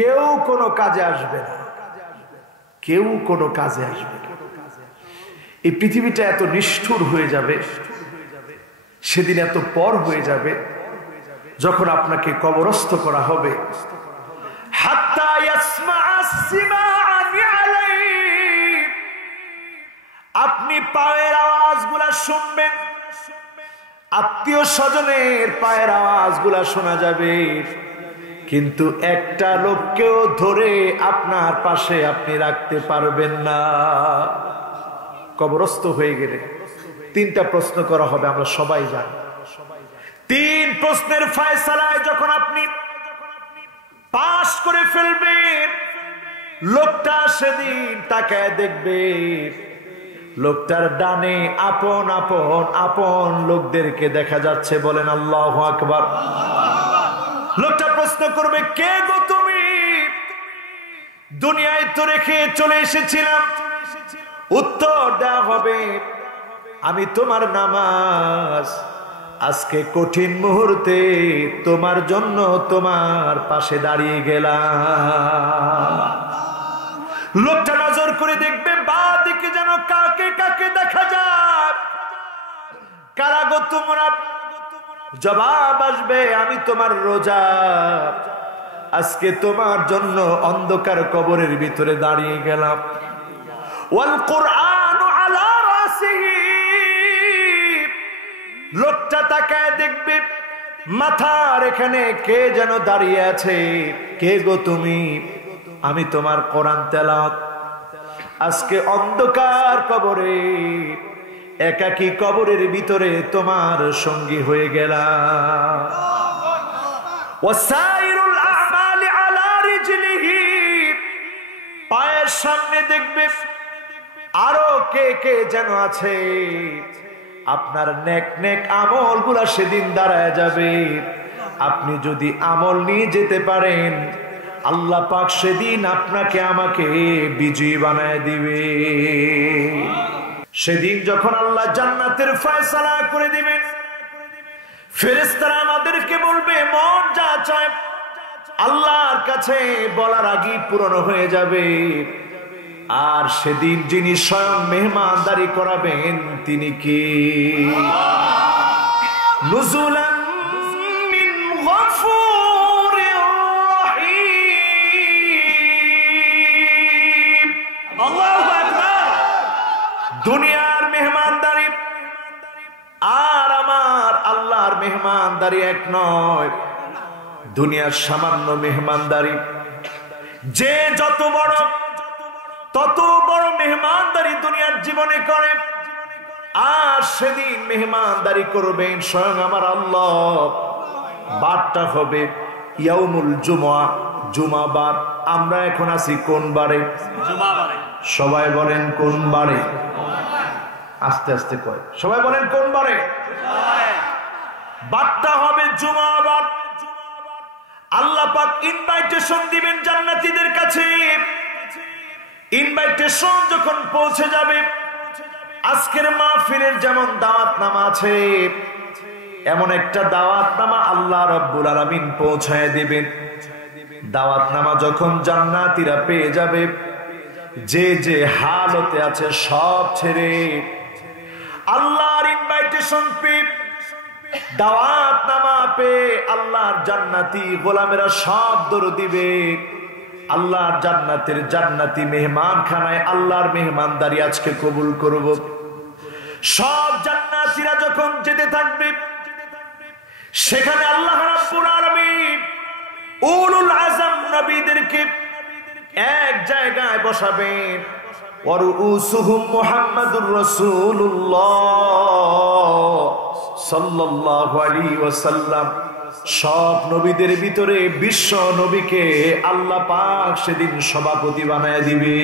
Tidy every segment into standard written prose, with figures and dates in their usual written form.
কেউ কোনো কাজে আসবে না, কেউ কোনো কাজে আসবে না। এই পৃথিবীটা এত নিষ্ঠুর হয়ে যাবে, সেদিন এত পর হয়ে যাবে যখন আপনাকে কবরস্থ করা হবে। হাত্তা ইয়াসমা'a সিমা'আনি আলাইহি, আপনি পায়ের আওয়াজগুলা শুনবেন, আত্মীয় স্বজনের পায়ের আওয়াজগুলা শোনা যাবে, কিন্তু একটা লোককেও ধরে আপনার পাশে আপনি রাখতে পারবেন না। কবরস্থ হয়ে গেলে তিনটা প্রশ্ন করা হবে, আমরা সবাই জানি। তিন প্রশ্নের ফয়সালায় যখন আপনি পাশ করে ফেলবেন, লোকটা সেদিন তাকায় দেখবে, লোকটার ডানে আপন আপন আপন লোকদেরকে দেখা যাচ্ছে। বলেন আল্লাহু আকবার। লোকটা প্রশ্ন করবে, কে গো তুমি? দুনিয়ায় তো রেখে চলে এসেছিলাম। উত্তর দেওয়া হবে, আমি তোমার নামাজ আজকে কঠিন মুহূর্তে তোমার জন্য তোমার পাশে দাঁড়িয়ে গেলাম। লোকটা নজর করে দেখবে বাঁদিকে যেন কাকে কাকে দেখা যায়। কারা গো তোমরা? জবাব আসবে, আমি তোমার রোজা আজকে তোমার জন্য অন্ধকার কবরের ভিতরে দাঁড়িয়ে গেলাম। ওয়াল কুরআনু আলা রাসিহি, লোকটা তাকায় দেখবে মাথার এখানে কে যেন দাঁড়িয়ে আছে। কে গো তুমি? আমি তোমার কোরআন তেলাওয়াত আজকে অন্ধকার কবরে একাকী কবরের ভিতরে তোমার সঙ্গী হয়ে গেলাম। ওয়াসাইরুল আ'মালি আলা রিজলিহি, পায়ের সামনে দেখবে আরো কে কে যেন আছে। আপনার নেক নেক আমলগুলা সেদিন দাঁড়ায় যাবে। আপনি যদি আমল নিয়ে যেতে পারেন, আল্লাহ পাক সেদিন আপনাকে আমাকে বিজয়ী বানায় দিবে। সেদিন যখন আল্লাহ জান্নাতের ফয়সালা করে দিবেন, ফেরেশতারা আমাদেরকে বলবে মন যা চায় আল্লাহর কাছে বলার আগেই পূরণ হয়ে যাবে। আর সেদিন যিনি স্বয়ং মেহমানদারি করাবেন তিনি কি? নুজুলান মিন গফুরির রহিম। আল্লাহু আকবার। দুনিয়ার মেহমানদারি আর আমার আল্লাহর মেহমানদারি এক নয়। দুনিয়ার সামান্য মেহমানদারি, যে যত বড় তত বড় মেহমানদারি দুনিয়ার জীবনে করে, আর সেদিন মেহমানদারি করবেন স্বয়ং আমার আল্লাহ। বারটা হবে ইয়াউমুল জুমআ, জুমাবার। আমরা এখন আছি কোন বারে? জুমাবারে। সবাই বলেন কোন বারে? আস্তে আস্তে কয়, সবাই বলেন কোন বারে? বারটা হবে জুমাবার। আল্লাহ পাক ইনভাইটেশন দিবেন জান্নাতীদের কাছে। ইনভাইটেশন যখন পৌঁছে যাবে, আজকের মাহফিলের যেমন দাওয়াতনামা আছে, এমন একটা দাওয়াতনামা আল্লাহ রাব্বুল আলামিন পৌঁছায় দিবেন। দাওয়াতনামা যখন জান্নাতীরা পেয়ে যাবে, যে যে হালতে আছে সব ছেড়ে আল্লাহর ইনভাইটেশন পেয়ে, দাওয়াতনামা পেয়ে আল্লাহর জান্নাতি গোলামেরা সব দৌড় দিবে আল্লাহর জান্নাতের জান্নাতি মেহমান খানায়। আল্লাহর মেহমানদারি আজকে কবুল করব। সব জান্নাতীরা যখন যেতে থাকবে, সেখানে আল্লাহ রাব্বুল আলামিন উলুল আযম নবীদেরকে এক জায়গায় বসাবেন। ওয়ারুসুহুম মুহাম্মাদুর রাসূলুল্লাহ সাল্লাল্লাহু আলাইহি ওয়াসাল্লাম। সব নবীদের ভিতরে বিশ্ব নবীকে আল্লাহ পাক সেদিন সভাপতি বানায় দিবে।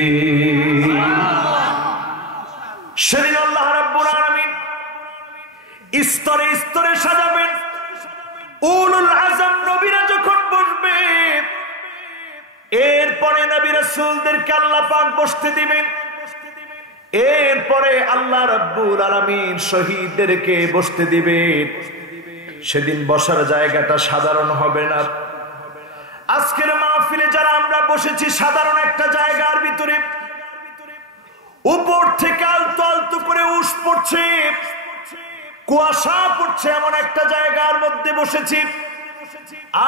সেদিন আল্লাহ রাব্বুল আলামিন স্তরে স্তরে সাজাবেন। উলুল আযম নবীরা যখন বসবে, এরপরে নবী রাসূলদেরকে আল্লাহ পাক বসতে দিবেন। এরপরে আল্লাহ রাব্বুল আলামিন শহীদদেরকে বসতে দিবেন। সেদিন বসার জায়গাটা সাধারণ হবে না। আজকের মাহফিলে যারা আমরা বসেছি সাধারণ একটা জায়গার ভিতরে, উপর থেকে আলতো আলতো করে উস পড়ছে, কুয়াশা পড়ছে, এমন একটা জায়গার মধ্যে বসেছি।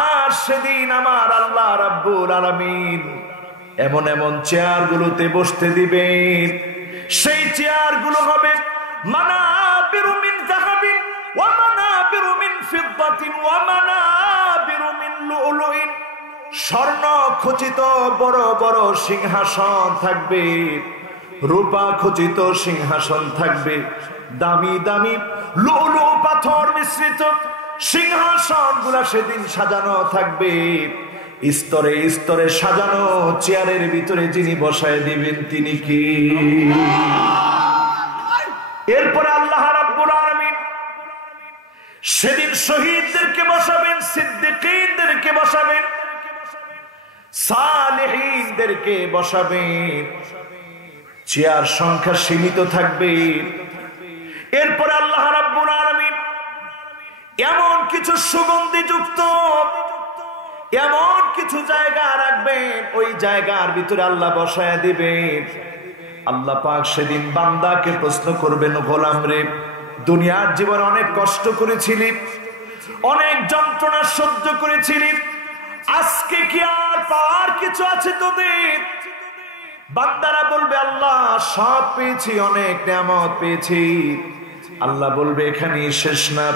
আর সেদিন আমার আল্লাহ রাব্বুল আলামিন এমন এমন চেয়ার গুলোতে বসতে দিবেন, সেই চেয়ার গুলো হবে মানাবিরু মিন যাহাবিন ওয়া মানাবিরু মিন ফিদ্দাতিন ওয়া মানাবিরু মিন লুলুইন। স্বর্ণ খচিত বড় বড় সিংহাসন থাকবে, রূপা খচিত সিংহাসন থাকবে, দামি দামি লুলু পাথর মিশ্রিত সিংহাসন গুলা সেদিন সাজানো থাকবে। স্তরে স্তরে সাজানো চেয়ারের ভিতরে যিনি বসায় দিবেন তিনি কি? এরপরে আল্লাহ রাব্বুল আলামিন সেদিন শহীদদেরকে বসাবেন, সিদ্দিকীনদেরকে বসাবেন, সালেহীনদেরকে বসাবেন। চেয়ার সংখ্যা সীমিত থাকবে। এরপরে আল্লাহ রাব্বুল আলামিন এমন কিছু সুগন্ধিযুক্ত এমন কিছু জায়গা রাখবেন, ওই জায়গার ভিতরে আল্লাহ বসায়া দিবেন। আল্লাহ পাক সেদিন বান্দাকে প্রশ্ন করবেন, গোলাম রে, দুনিয়ার জীবনে অনেক কষ্ট করেছিলি, অনেক যন্ত্রণা সহ্য করেছিলি, আজকে কি আর পাওয়ার কিছু আছে তোদের? বান্দারা বলবে, আল্লাহ সব পেয়েছি, অনেক নিয়ামত পেয়েছি। আল্লাহ বলবে, এখানেই শেষ না,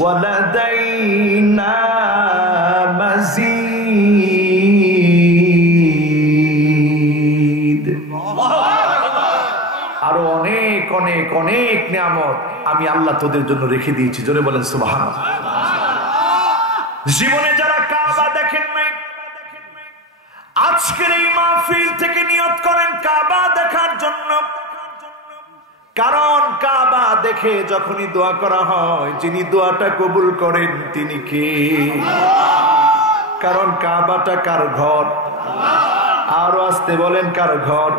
ওয়ালাদাইনা মাজিদ। আরো অনেক অনেক অনেক নিয়ামত আমি আল্লাহ তোদের জন্য রেখে দিয়েছি। জোরে বলেন সুবহানাল্লাহ। জীবনে যারা কাবা দেখেন নাই, আজকের এই মাহফিল থেকে নিয়ত করেন কাবা দেখার জন্য। কারণ কাবা দেখে যখনই দোয়া করা হয়, যিনি দোয়াটা কবুল করেন তিনি কে? কারণ কাবাটা কার ঘর? আরো আস্তে বলেন, কার ঘর?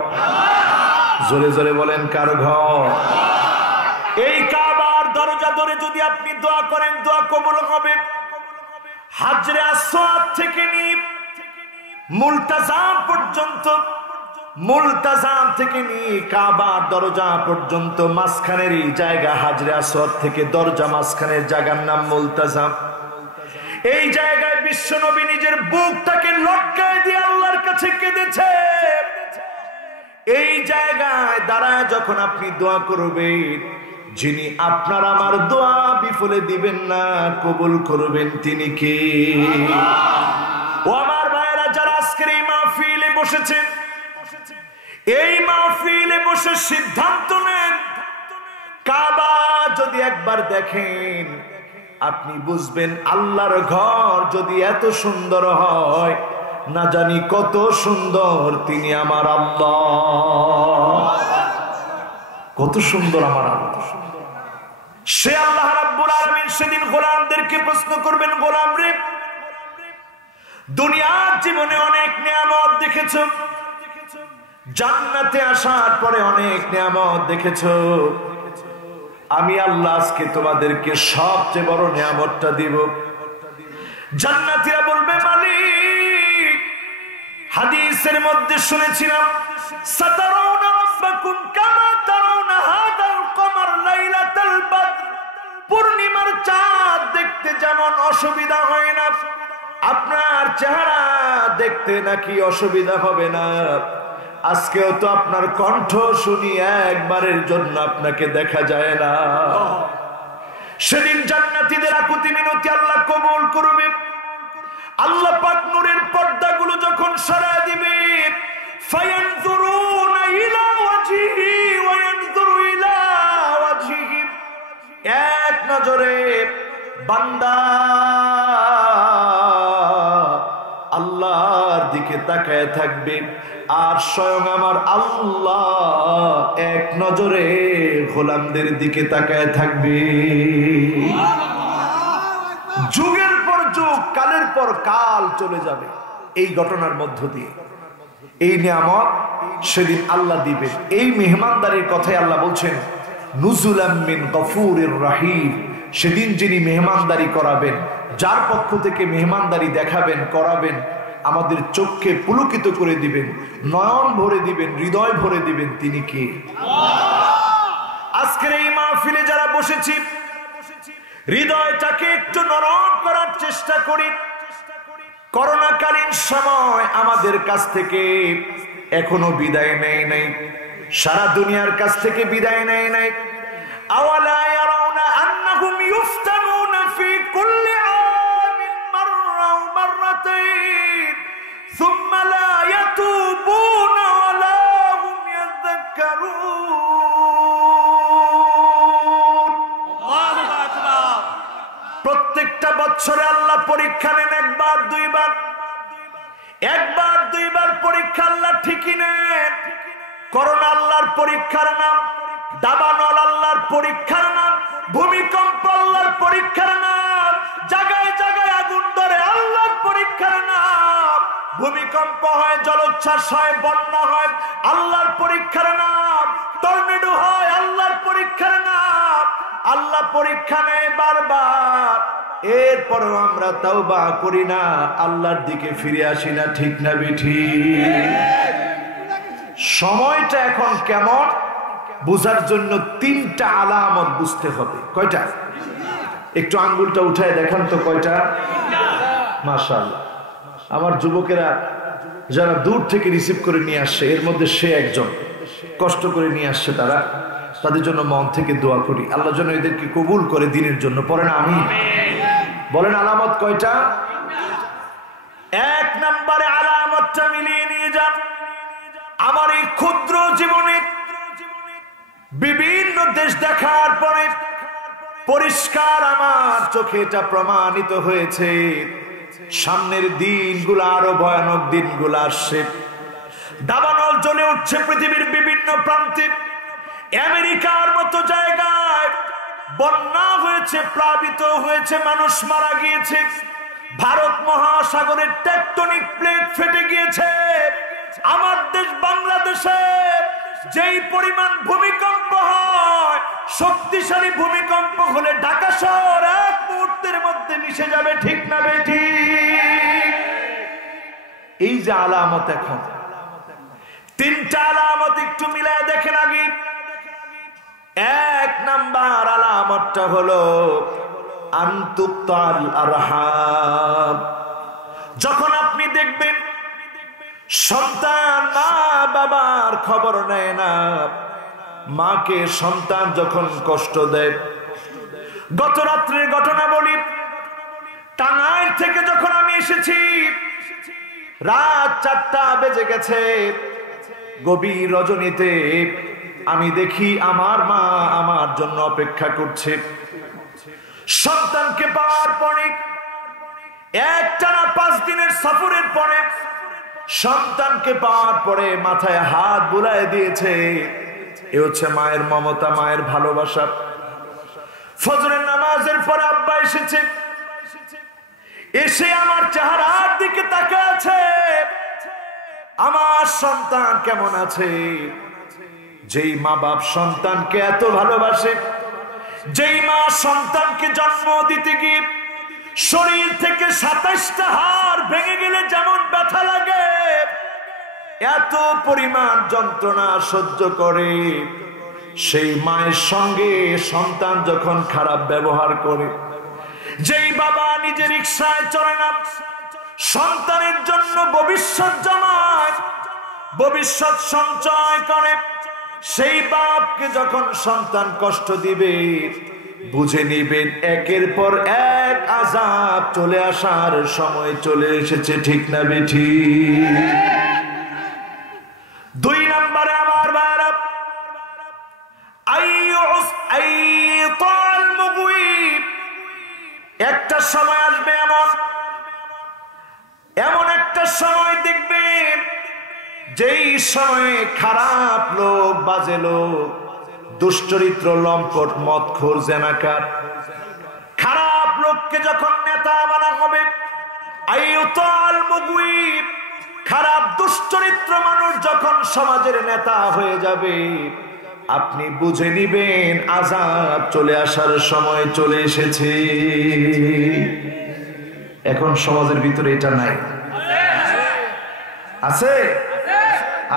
জোরে জোরে বলেন, কার ঘর? এই কাবার দরজা ধরে যদি আপনি দোয়া করেন, দোয়া কবুল হবে। হাজরে আসওয়াদ থেকে নিয়ে মুলতাজাম পর্যন্ত, মুলতাজাম থেকে নিয়ে কাবার দরজা পর্যন্ত মাঝখানের এই জায়গা, হাজরে আসওয়াদ থেকে দরজা মাঝখানের জায়গার নাম মুলতাজাম। এই জায়গায় বিশ্বনবী নিজের বুকটাকে লটকায় দিয়ে আল্লাহর কাছে কেঁদেছে। এই জায়গায় দাঁড়ায় যখন আপনি দোয়া করবেন, যিনি আপনার আমার দোয়া বিফলে দিবেন না, কবুল করবেন তিনি কে? ও আমার ভাইরা, যারা আজকের এই মাহফিলে বসেছেন, এই মাহফিলে বসে সিদ্ধান্ত নেন, কাবা যদি একবার দেখেন আপনি বুঝবেন আল্লাহর ঘর যদি এত সুন্দর হয়, না জানি কত সুন্দর তিনি আমার আল্লাহ। কত সুন্দর আমার আল্লাহ। সে আল্লাহ রাব্বুল আলামিন সেদিন গোলামদেরকে প্রশ্ন করবেন, গোলাম রে, দুনিয়ার জীবনে অনেক নিয়ামত দেখেছো, জান্নাতে আসার পরে অনেক নিয়ামত দেখেছো, আমি আল্লাহ আজকে তোমাদেরকে সবচেয়ে বড় নিয়ামতটা দিব। জান্নাতীরা বলবে, মালিক, হাদিসের মধ্যে শুনেছিলাম, সাতারাউনা রাব্বাকুম কামা তারাউনা হাদাল কমার লাইলাতাল বদর। পূর্ণিমার চাঁদ দেখতে যেমন অসুবিধা হয় না, আপনার চেহারা দেখতে নাকি অসুবিধা হবে না। আজকেও তো আপনার কণ্ঠ শুনি একবারের জন্য আপনাকে দেখা যায় না। সেদিন জান্নাতীদের আকুতি মিনতি আল্লাহ কবুল করবে। আল্লাহ পাক নূরের পর্দাগুলো যখন সরায় দিবে, ফায়ানজুরুনা ইলা ওয়াজহিহি ওয়া ইয়ানজুরু ইলা ওয়াজহিহি, এক নজরে বান্দা আল্লাহর দিকে তাকায় থাকবে, আর স্বয়ং আমার আল্লাহ এক নজরে গোলামদের দিকে তাকায় থাকবে। যুগের পর যুগ, কালের পর কাল চলে যাবে এই ঘটনার মধ্য দিয়ে। এই নিয়ামত সেদিন আল্লাহ দিবেন। এই মেহমানদারির কথাই আল্লাহ বলছেন, নুজুলাম মিন গফুরির রহিম। সেদিন যিনি মেহমানদারি করাবেন, যার পক্ষ থেকে মেহমানদারি দেখাবেন, করাবেন, আমাদের চোখকে পুলকিত করে দিবেন, নয়ন ভরে দিবেন, হৃদয় ভরে দিবেন, তিনি কে? আজকের এই মাহফিলে যারা বসেছি, হৃদয়টাকে একটু নরম করার চেষ্টা করি। করোনাকালীন সময় আমাদের কাছ থেকে এখনো বিদায় নেয় নাই, সারা দুনিয়ার কাছ থেকে বিদায় নেয় নাই। আওয়ালা ইয়ারাউনা আন্নাহুম ইফতানুনা ফি কুল্লি আমিন মাররা ওয়া মাররাতাইন সুম্মা লা ইয়াতুবুনা ওয়া লা হুম ইয়াযাক্কারুন। আল্লাহু আকবার। প্রত্যেকটা বছরে আল্লাহ পরীক্ষা নেন, একবার দুইবার, একবার দুইবার পরীক্ষা আল্লাহ ঠিকই নেন। করোনা আল্লাহর পরীক্ষার নাম, দাবানল আল্লাহর পরীক্ষার নাম, ভূমিকম্প আল্লাহর পরীক্ষার নাম, জায়গায় জায়গায় আগুন ধরে আল্লাহর পরীক্ষার নাম। ভূমিকম্প হয়, জলোচ্ছ্বাস হয়, বন্যা হয়, আল্লাহর পরীক্ষার নাম। টর্নেডো হয়, আল্লাহর পরীক্ষার নাম। আল্লাহ পরীক্ষা নেয় বারবার, এরপরেও আমরা তাওবা করি না, আল্লাহর দিকে ফিরে আসি না। ঠিক না বেঠিক? সময়টা এখন কেমন বুঝার জন্য তিনটা আলামত বুঝতে হবে। কয়টা? একটু আঙ্গুলটা উঠায় দেখান তো কয়টা? মাশাআল্লাহ। আমার যুবকেরা যারা দূর থেকে রিসিভ করে নিয়ে আসছে, এর মধ্যে সে একজন কষ্ট করে নিয়ে আসছে, তাদের জন্য মন থেকে দোয়া করি, আল্লাহ যেন এদেরকে কবুল করে দিনের জন্য। পড়েন আমিন। বলেন আলামত কয়টা? এক নম্বরে আলামতটা মিলিয়ে নিয়ে যান। আমার এই ক্ষুদ্র জীবনে বিভিন্ন দেশ দেখার পরে পরিষ্কার আমার চোখে এটা প্রমাণিত হয়েছে, সামনের দিনগুলো আরো ভয়ানক দিনগুলো আসছে। দাবানল জ্বলে উঠছে পৃথিবীর বিভিন্ন প্রান্তে। আমেরিকার মতো জায়গায় বন্যা হয়েছে, প্লাবিত হয়েছে, মানুষ মারা গিয়েছে। ভারত মহাসাগরের টেকটনিক প্লেট ফেটে গিয়েছে। আমার দেশ বাংলাদেশে যেই পরিমাণ ভূমিকম্প হয়, শক্তিশালী ভূমিকম্প হলে ঢাকা শহর এক মুহূর্তের মধ্যে মিশে যাবে। ঠিক না বেঠিক? এই যে আলামত, এখন তিনটা আলামত একটু মিলায় দেখেন আগে। এক নাম্বার আলামতটা হলো আনতুক্তাল আরহাম। যখন আপনি দেখবেন সন্তান মা বাবার খবর নেয় না, মাকে সন্তান যখন কষ্ট দেয়। গত রাত্রের ঘটনা বলি, টাঙ্গাইল থেকে যখন আমি এসেছি, রাত 4টা বেজে গেছে। গভীর রজনীতে আমি দেখি আমার মা আমার জন্য অপেক্ষা করছে। সন্তানকে পাওয়ার পরে, একটানা 5 দিনের সফরের পরে সন্তানকে পাওয়ার পরে মাথায় হাত বুলায় দিয়েছে। এ হচ্ছে মায়ের মমতা, মায়ের ভালোবাসা। ফজরের নামাজের পরে আব্বা এসেছে, এসে আমার চেহারার দিকে তাকিয়ে আছে, আমার সন্তান কেমন আছে। যেই মা বাপ সন্তানকে এত ভালোবাসে, যেই মা সন্তানকে জন্ম দিতে গিয়ে শরীর থেকে 27টা হাড় ভেঙে গেলে যেমন ব্যথা লাগে, এত পরিমাণ যন্ত্রণা সহ্য করে, সেই মায়ের সঙ্গে সন্তান যখন খারাপ ব্যবহার করে, যেই বাবা নিজে রিকশায় চড়ে না, সন্তানের জন্য ভবিষ্যৎ জমায়, ভবিষ্যৎ সঞ্চয় করে, সেই বাপকে যখন সন্তান কষ্ট দিবে, বুঝে নিবেন একের পর এক আযাব চলে আসার সময় চলে এসেছে। ঠিক না বেঠিক? 2 নম্বরে আমার ভাইরা, একটা সময় আসবে এমন একটা সময় দেখবেন, যেই সময়ে খারাপ লোক, বাজে লোক, দুশ্চরিত্র, লম্পট, মদখোর, জেনাকার, খারাপ লোককে যখন নেতা বানা হবে, আইয়ুতাল মুগওয়িব, খারাপ দুশ্চরিত্র মানুষ যখন সমাজের নেতা হয়ে যাবে, আপনি বুঝে নিবেন আযাব চলে আসার সময় চলে এসেছে। এখন সমাজের ভিতরে এটা নাই। আছে?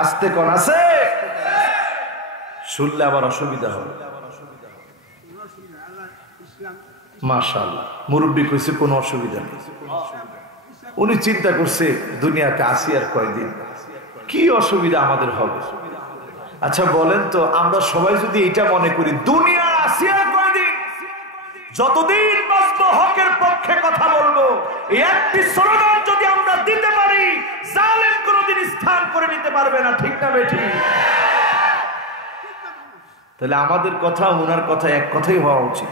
আসতে কোন আছে? শুনলে আবার অসুবিধা হবে। মাশাআল্লাহ, মুরব্বী কইছে কোনো অসুবিধা নেই। উনি চিন্তা করছে দুনিয়াতে আসি আর কয়দিন, কি অসুবিধা আমাদের হবে? আচ্ছা বলেন তো, আমরা সবাই যদি এটা মনে করি দুনিয়া আসি আর কয়দিন, যতদিন বাঁচবো হকের পক্ষে কথা বলবো, এই একটি স্লোগান যদি আমরা দিতে পারি, জালেম কোনোদিন স্থান করে নিতে পারবে না। ঠিক না বেঠিক? তাহলে আমাদের কথা ওনার কথা এক কথাই হওয়া উচিত।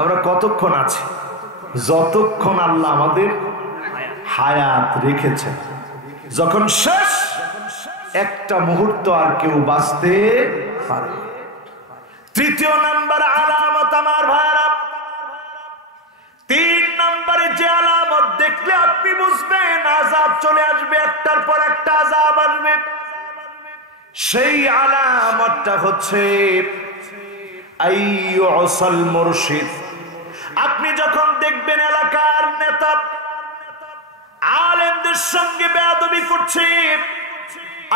আমরা কতক্ষণ আছি? যতক্ষণ আল্লাহ আমাদের হায়াত রেখেছেন। যখন শেষ, একটা মুহূর্ত আর কেউ বাঁচতে পারে। তৃতীয় নাম্বার আলামত আমার ভাইরা, 3 নম্বরে যে আলামত দেখলে আপনি বুঝবেন আযাব চলে আসবে, একটার পর একটা আযাব আসবে, সেই আলামতটা হচ্ছে আইয়ুসাল মুরশিদ। আপনি যখন দেখবেন এলাকার নেতা আলেমদের সঙ্গে বেয়াদবি করছে,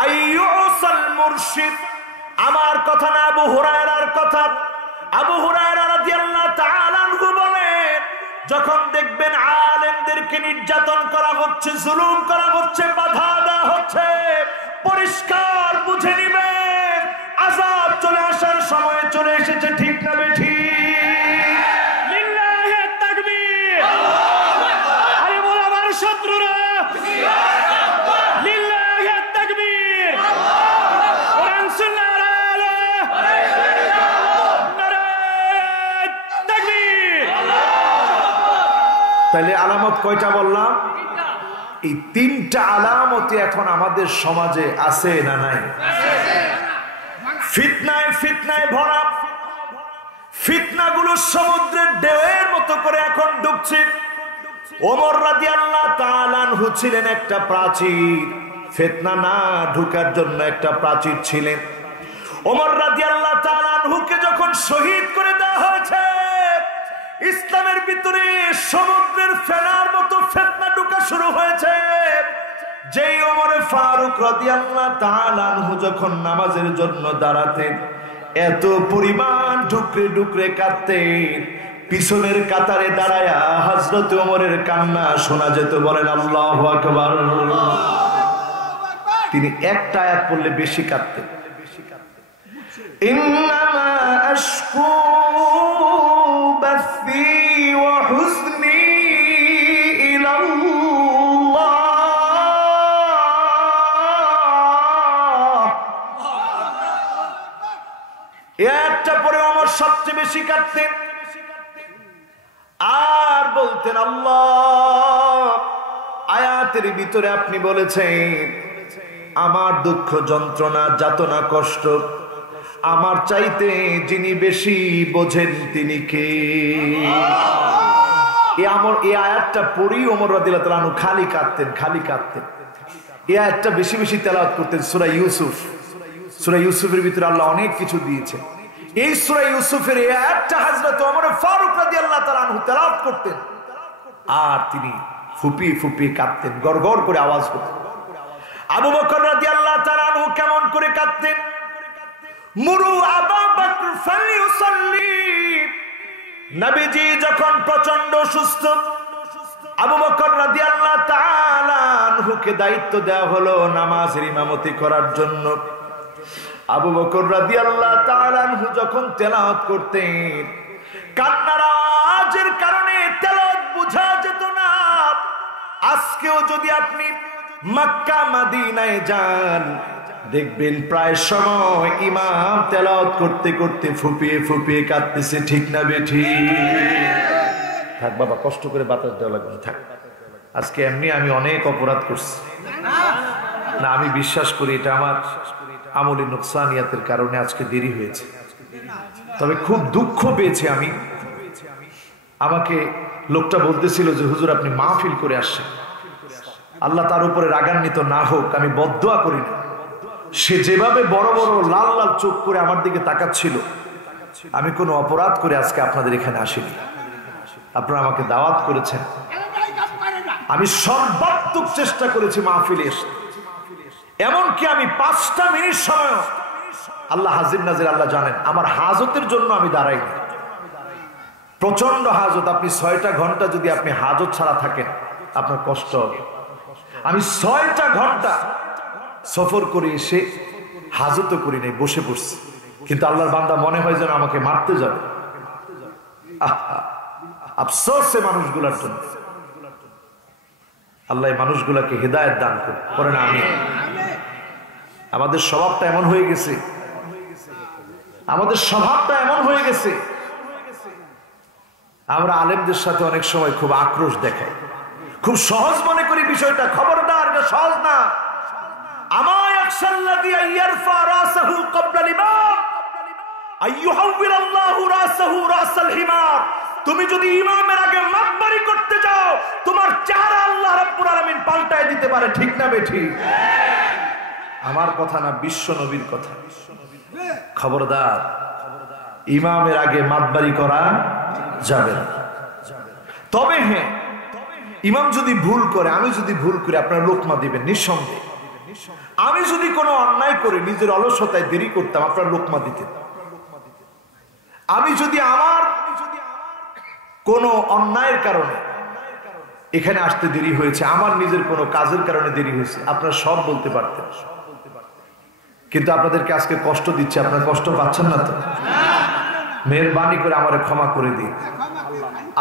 আইয়ুসাল মুরশিদ। আমার কথা না, আবু হুরায়রার কথা। আবু হুরায়রা রাদিয়াল্লাহু তাআলা আনহু বলেন, যখন দেখবেন আলেমদেরকে নির্যাতন করা হচ্ছে, জুলুম করা হচ্ছে, বাধা দেওয়া হচ্ছে, পরিষ্কার বুঝে নিবেন আযাব চলে আসার সময় চলে এসেছে। ঠিক না বেঠিক? লিল্লাহি তাকবীর। আরে বল আমার শত্রুরা, লিল্লাহি তাকবীর। কোরআন সুন্নাহর আলো, নারায়ে তাকবীর। তাহলে আলামত কয়টা বললাম? এই 3টা আলামতই এখন আমাদের সমাজে আছে না নাই? ফিতনায় ফিতনায় ভরা, ফিতনাগুলো সমুদ্রের ঢেউয়ের মতো করে এখন ডুবছে। ওমর রাদিয়াল্লাহু তাআলা আনহু ছিলেন একটা প্রাচীর, ফিতনা না ঢুকার জন্য একটা প্রাচীর ছিলেন। ওমর রাদিয়াল্লাহু তাআলা আনহুকে যখন শহীদ করে দেওয়া হয়েছে, ইসলামের ভিতরে সমুদ্রের ফেনার মতো ফিতনা ঢুকা শুরু হয়েছে। যেই ওমর ফারুক রাদিয়াল্লাহু তাআলা আনহু যখন নামাজের জন্য দাঁড়াতেন, এত পরিমাণ ঢুকরে ঢুকরে কাঁদতেন, পিছনের কাতারে দাঁড়ায়া হযরত ওমরের কান্না শোনা যেত। বলেন আল্লাহু আকবার। তিনি একটা আয়াত পড়লে বেশি কাঁদতেন। ইন্নামা আশকু বাসি ওয়া হুজনি ইলাল্লাহ। একটা পরে আমার সবচেয়ে বেশি কাঁদতেন আর বলতেন আল্লাহ, আয়াতের ভিতরে আপনি বলেছেন আমার দুঃখ যন্ত্রণা যাতনা কষ্ট আমার চাইতে যিনি বেশি বোঝেন তিনি কে? এই আয়াতটা পড়ি ওমর রাদিয়াল্লাহু তাআলা আনহু খালি কাঁদতেন, খালি কাঁদতেন। এই আয়াতটা বেশি বেশি তেলাওয়াত করতেন। সূরা ইউসুফ, সূরা ইউসুফের ভিতরে আল্লাহ অনেক কিছু দিয়েছে। এই সূরা ইউসুফের এই আয়াতটা হযরত ওমর ফারুক রাদিয়াল্লাহু তাআলা আনহু তেলাওয়াত করতেন আর তিনি ফুপিয়ে ফুপিয়ে কাঁদতেন, গড়গড় করে আওয়াজ করতেন। আবু বকর রাদিয়াল্লাহু তাআলা আনহু কেমন করে কাঁদতেন? মুরু আবু বকর ফালিউসাল্লি। নবীজি যখন প্রচন্ড অসুস্থ, আবু বকর রাদিয়াল্লাহু তাআলা আনহুকে দায়িত্ব দেওয়া হলো নামাজের ইমামতি করার জন্য। আবু বকর রাদিয়াল্লাহু তাআলা আনহু যখন তেলাওয়াত করতেন, কান্নার আওয়াজের কারণে তেলাওয়াত বোঝা যেত না। আজকেও যদি আপনি মক্কা মদিনায় যান, দেখবেন প্রায় সময় ইমাম তেলাওয়াত করতে করতে ফুপিয়ে ফুপিয়ে কাঁদতেছে। ঠিক না বেঠিক? থাক বাবা, কষ্ট করে বাতাস দেওয়া লাগবে। থাক, আজকে এমনি আমি অনেক অপরাধ করছি না, আমি বিশ্বাস করি এটা আমার আমলি নুকসানিয়াতের কারণে আজকে দেরি হয়েছে। তবে খুব দুঃখ পেয়েছি আমি। আমাকে লোকটা বলতেছিল যে হুজুর আপনি মাহফিল করে আসছেন, আল্লাহ তার উপরে রাগান্বিত না হোক, আমি বদদোয়া করি না। সে যেভাবে বড় বড় লাল লাল চোখ করে আমার দিকে তাকাচ্ছিল, আমি কোনো অপরাধ করে আজকে আপনাদের এখানে আসিনি। আপনারা আমাকে দাওয়াত করেছেন, আমি সর্বাত্মক চেষ্টা করেছি মাহফিলে এসে। এমনকি আমি 5টা মিনিট সময় আল্লাহ হাজির নাজির আল্লাহ জানেন আমার হাজতের জন্য আমি দাঁড়াই। প্রচন্ড হাজত, আপনি 6টা ঘন্টা যদি আপনি হাজত ছাড়া থাকেন আপনার কষ্ট হবে। আমি 6টা ঘন্টা সফর করে এসে হাজতও করি নাই, বসে পড়ছি, কিন্তু আল্লাহর বান্দা মনে হয় যেন আমাকে মারতে যাবে। আফসোস মানুষগুলার জন্য। আল্লাহ মানুষগুলাকে হেদায়েত দান করেন আমিন। আমাদের স্বভাবটা এমন হয়ে গেছে, আমরা আলেমদের সাথে অনেক সময় খুব আক্রোশ দেখাই, খুব সহজ মনে করি বিষয়টা। খবরদার, এটা সহজ না। তুমি যদি ইমামের আগে মাতবারি করতে যাও তোমার চেহারা আল্লাহ রাব্বুল আলামিন পাল্টায় দিতে পারে, ঠিক না বেঠিক? আমার কথা না, বিশ্ব নবীর কথা। খবরদার, ইমামের আগে মাতবারি করা যাবে না। তবে হ্যাঁ, ইমাম যদি ভুল করে, আমি যদি ভুল করি, আপনারা লোকমা দিবেন নিঃসন্দেহে। আমি যদি কোনো অন্যায় করে নিজের অলসতায় দেরি করতাম, আপনারা লোকমা দিতেন। আমি যদি আমার কোনো অন্যায়ের কারণে এখানে আসতে দেরি হয়েছে, আমার নিজের কোনো কাজের কারণে দেরি হয়েছে, আপনারা সব বলতে পারতেন। কিন্তু আপনাদেরকে আজকে কষ্ট দিচ্ছে, আপনারা কষ্ট পাচ্ছেন না তো? মেহেরবানি করে আমারে ক্ষমা করে দিন,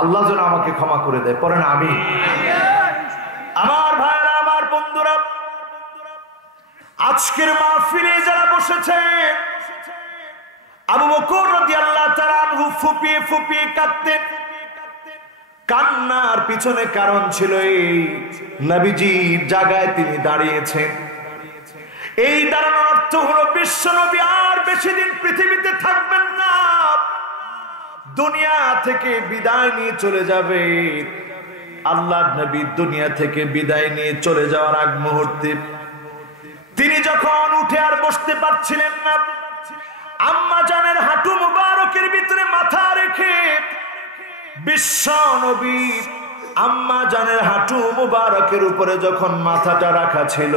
আল্লাহ যেন আমাকে ক্ষমা করে দেয়। পড়েন আমিন। আমার ভাইরা, আমার বন্ধুরা, আজকের মাহফিলে যারা বসেছে, আবু বকর রাদিয়াল্লাহু তাআলা আনহু ফুপিয়ে ফুপিয়ে কাঁদতেন। কান্নার পিছনে কারণ ছিল এই নবীজির জায়গায় তিনি দাঁড়িয়েছেন। এই দাঁড়ানোর অর্থ হলো বিশ্ব নবী আর বেশি দিন পৃথিবীতে থাকবেন না, দুনিয়া থেকে বিদায় নিয়ে চলে যাবে। আল্লাহর নবী দুনিয়া থেকে বিদায় নিয়ে চলে যাওয়ার আগ মুহূর্তে তিনি যখন উঠে আর বসতে পারছিলেন না, আম্মা জানের হাঁটু মুবারকের ভিতরে মাথা রেখে বিশ্ব নবী আম্মা জানের হাঁটু মুবারকের উপরে যখন মাথাটা রাখা ছিল,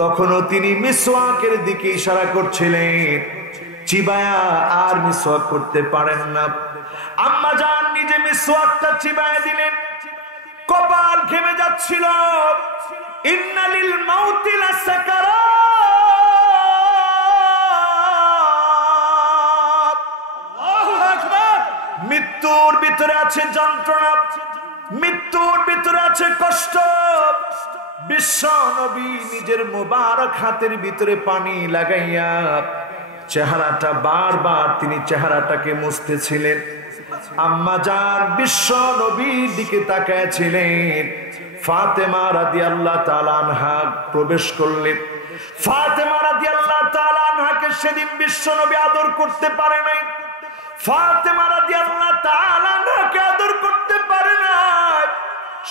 তখনও তিনি মিসওয়াকের দিকে ইশারা করছিলেন। চিবায়া আর মিসওয়াক করতে পারেন না। আম্মা জান নিজে মিসওয়াকটা চিবায়া দিলেন, কপাল ঘেমে যাচ্ছিল। ইন্নালিল মাউতি লাসাকারাত, আল্লাহু আকবার। মৃত্যুর ভিতরে আছে যন্ত্রণা, মৃত্যুর ভিতরে আছে কষ্ট। বিশ্ব নবী নিজের মোবারক হাতের ভিতরে পানি লাগাইয়া চেহারাটা বারবার তিনি চেহারাটাকে মুছতেছিলেন। আম্মা জান বিশ্ব নবীর দিকে তাকায়াছিলেন। ফাতেমা রাদিয়াল্লাহু তাআলা আনহা প্রবেশ করলেন। ফাতেমা রাদিয়াল্লাহু তাআলা আনহাকে সেদিন বিশ্ব নবী আদর করতে পারে নাই। ফাতেমা রাদিয়াল্লাহু তাআলা আনহাকে আদর করতে পারে নাই।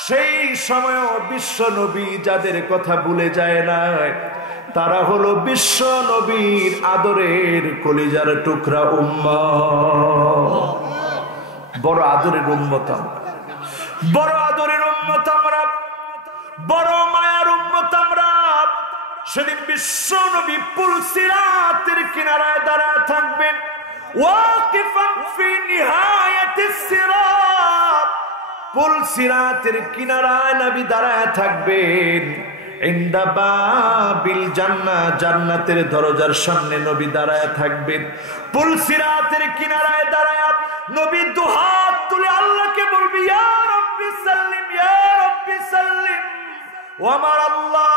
সেই সময় বিশ্ব নবী যাদের কথা ভুলে যায় না, তারা হলো বিশ্ব নবীর আদরের কলিজার টুকরা উম্মত। বড় আদরের উম্মত আমরা, বড় আদরের উম্মত আমরা, বড় মায়ার উম্মত আমরা। সেদিন বিশ্ব নবী পুল সিরাতের কিনারায় দাঁড়ায় থাকবেন। ওয়াকিফান ফি নিহায়াতিস সিরাত, পুল সিরাতের কিনারায় নবী দাঁড়ায় থাকবেন। ইনদা বাবিল জান্নাহ, জান্নাতের দরজার সামনে নবী দাঁড়ায় থাকবেন। পুল সিরাতের কিনারায় দাঁড়ায় নবী দুহাত তুলে আল্লাহকে বলবি, ইয়া রাব্বি সাল্লিম, ইয়া রাব্বি সাল্লিম। ও আমার আল্লাহ,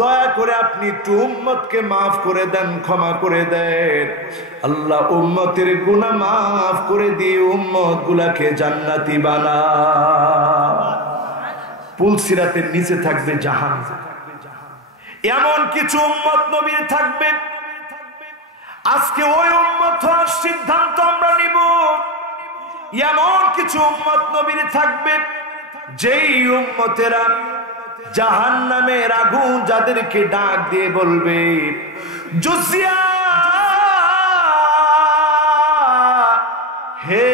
দয়া করে আপনি একটু উম্মতকে মাফ করে দেন, ক্ষমা করে দেন। আল্লাহ উম্মতের গুনাহ মাফ করে দিয়ে উম্মত গুলাকে জান্নাতি বানাও। পুল সিরাতের নিচে থাকবে জাহান্নাম। এমন কিছু উম্মত নবীর থাকবে, আজকে ওই উম্মত হওয়ার সিদ্ধান্ত আমরা নিব। এমন কিছু উম্মত নবীর থাকবে যেই উম্মতেরা জাহান্নামের আগুন যাদেরকে ডাক দিয়ে বলবে, জুজিয়া, হে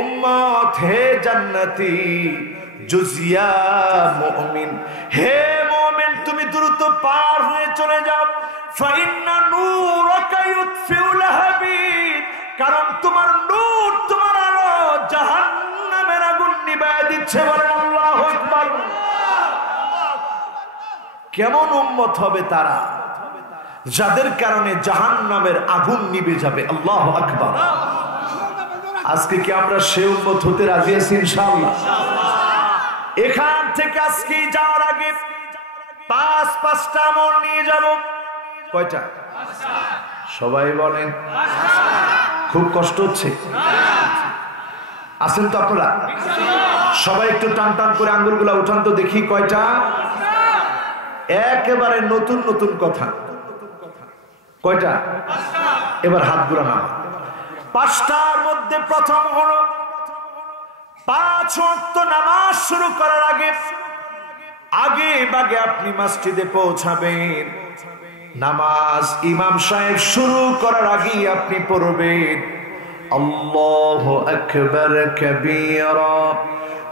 উম্মত, হে জান্নাতি জুজিয়া মুমিন, হে মুমিন তুমি দ্রুত পার হয়ে চলে যাও। ফাইন্না নূরাকা ইউতফিউ লাহাবিব, কারণ তোমার নূর, তোমার আলো জাহান্নামের আগুন নিভায় দিচ্ছে। বলেন আল্লাহু আকবার। কেমন উম্মত হবে তারা যাদের কারণে জাহান্নামের আগুন নিভে যাবে? আল্লাহু আকবার। আজকে কি আমরা সে উম্মত হতে রাজি আছি? ইনশাআল্লাহ। এখান থেকে আজকে যাওয়ার আগে পাঁচটা আমল নিয়ে যাব। কয়টা? সবাই বলেন। খুব কষ্ট হচ্ছে? আছেন তো আপনারা? সবাই একটু টান টান করে আঙ্গুলগুলা উঠান তো দেখি। কয়টা? একেবারে নতুন নতুন কথা। কয়টা? এবার হাতগুলা নাম। পাঁচটার মধ্যে প্রথম হলো 5 ওয়াক্ত নামাজ শুরু করার আগে ভাগে আপনি মসজিদে পৌঁছাবেন। নামাজ ইমাম সাহেব শুরু করার আগে আপনি পড়বেন আল্লাহু আকবার কাবীরা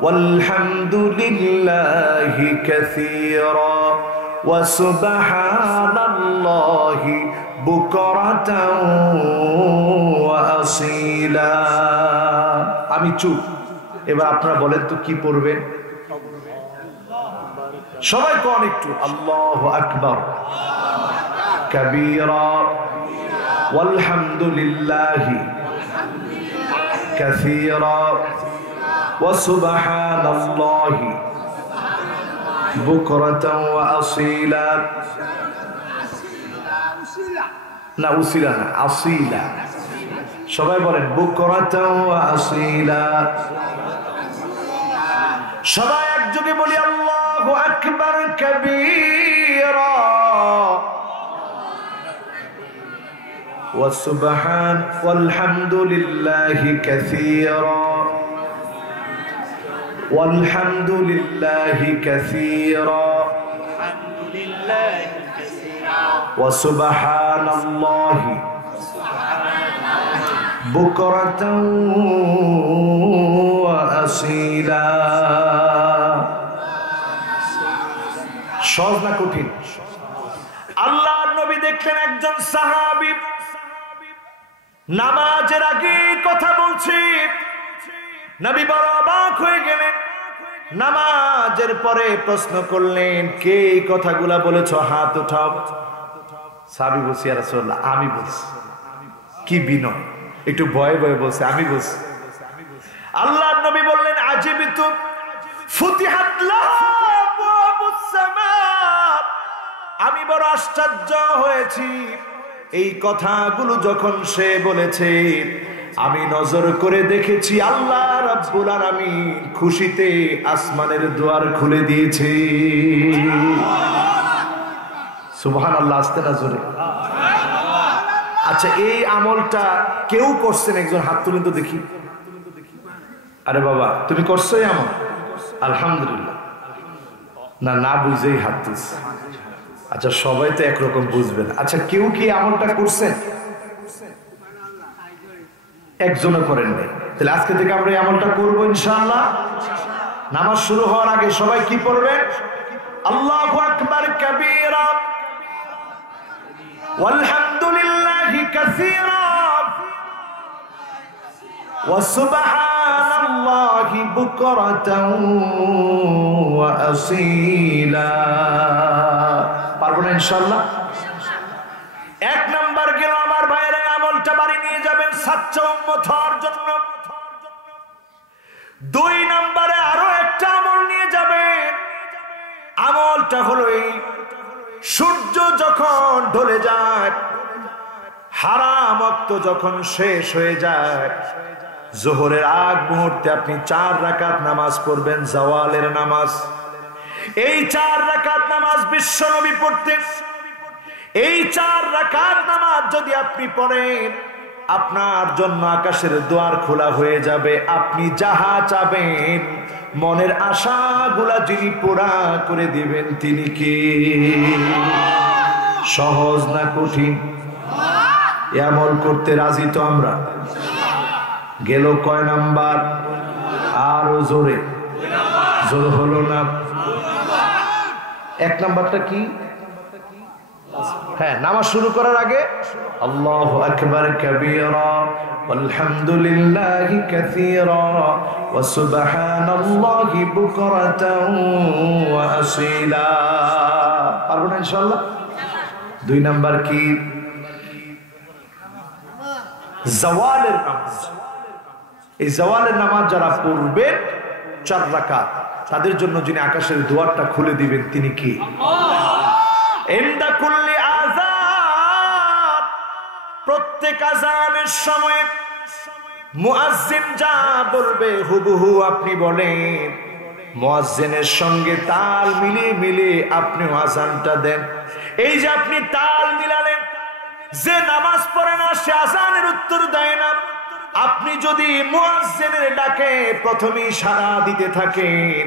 ওয়ালহামদুলিল্লাহি কাসীরা ওয়া সুবহানাল্লাহি বুকরাতাও ওয়া আসীলা। আমি চুপ। এবার আপনারা বলেন তো কি পড়বেন? সবাই কোন একটু আল্লাহু আকবার কাবীরা ওয়ালহামদুলিল্লাহি কাসীরা ওয়া সুবহানাল্লাহি বুকরাতাও ওয়া আসীলা। না উসিলা না, আসীলা। সবাই বলেন বুকরাতাও ওয়া আসীলা। সবাই একযোগে বলি আল্লাহু আকবার কাবীরা ওয়া সুবহান ওয়ালহামদুলিল্লাহি কাসীরা ওয়ালহামদুলিল্লাহি কাসীরা ওয়া সুবহানাল্লাহি বুকরাতাও ওয়া আসীলা। সহজ না কঠিন? আল্লাহর নবী দেখলেন একজন সাহাবী নামাজের আগে কথা বলছে। নবী বড় অবাক হয়ে গেলেন। নামাজের পরে প্রশ্ন করলেন, কে এই কথাগুলা বলেছ? হাত উঠাও। সাহাবী বলছে, ইয়া রাসূলুল্লাহ আমি বলছি। কি বিনয়, একটু ভয়ে ভয়ে বলছে আমি বলছি। আল্লাহর নবী বললেন, আজিবতু ফুতিহাত লাহু আবওয়াবুস সামা, আমি বড় আশ্চর্য হয়েছি। এই কথাগুলো যখন সে বলেছে আমি নজর করে দেখেছি আল্লাহ রাব্বুল আলামিন খুশিতে আসমানের দুয়ার খুলে দিয়েছে। সুবহানাল্লাহ। আস্তে না জোরে? আচ্ছা, এই আমলটা কেউ করছেন? একজন হাত তুলেন তো দেখি। আরে বাবা, তুমি করছো এই আমল? আলহামদুলিল্লাহ। না না বুঝেই হাত তুলছে। আচ্ছা, সবাই তো একরকম বুঝবেন। আচ্ছা, কেউ কি আমলটা করছেন? একজনও করেন নাই। তাহলে আজকে থেকে আমরা এই আমলটা করবো ইনশাআল্লাহ। নামাজ শুরু হওয়ার আগে সবাই কি পড়বেন? আল্লাহু আকবার কাবীরা ওয়ালহামদুলিল্লাহি কাসীরা ওয়া সুবহানাল্লাহি বুকরাতাও ওয়া আসীলা। পারবো না ইনশাআল্লাহ? এক নাম্বার গেল আমার ভাইরা, আমলটা বাড়ি নিয়ে যাবেন সাচ্চা উম্মত হওয়ার জন্য। 2 নম্বরে আরো একটা আমল নিয়ে যাবেন। আমলটা হলো এই, সূর্য যখন ঢলে যায়, হারাম ওয়াক্ত যখন শেষ হয়ে যায়, যোহরের আগ মুহূর্তে আপনি 4 রাকাত নামাজ পড়বেন, জাওয়ালের নামাজ। এই 4 রাকাত নামাজ বিশ্বনবী পড়তেন। এই 4 রাকাত নামাজ যদি আপনি পড়েন, আপনার জন্য আকাশের দুয়ার খোলা হয়ে যাবে। আপনি যাহা চাবেন, মনের আশাগুলা যিনি পুরা করে দিবেন তিনি কে? সহজ না কঠিন? আমল করতে রাজি তো আমরা? গেল কয় নাম্বার? আরো জোরে, জোর হলো না। 1 নাম্বারটা কি? হ্যাঁ, নামাজ শুরু করার আগে আল্লাহু আকবার কাবীরা আলহামদুলিল্লাহি কাসীরা ওয়া সুবহানাল্লাহি বুকরাতান ওয়া আসীলা। পারবো না ইনশাআল্লাহ? 2 নাম্বার কি? জাওয়ালের নামাজ। এই জাওয়ালের নামাজ যারা পড়বে 4 রাকাত, তাদের জন্য যিনি আকাশের দুয়ারটা খুলে দিবেন তিনি কি? ইনদা কুল্লি আযান, প্রত্যেক আযানের সময় মুয়াজ্জিন যা বলবে হুবহু আপনি বলেন। মুয়াজ্জিনের সঙ্গে তাল মিলিয়ে মিলিয়ে আপনি আযানটা দেন। এই যে আপনি তাল মিলালেন, যে নামাজ পড়ে না সে আযানের উত্তর দেয় না। আপনি যদি মুয়াজ্জিনের ডাকে প্রথমেই সাড়া দিতে থাকেন,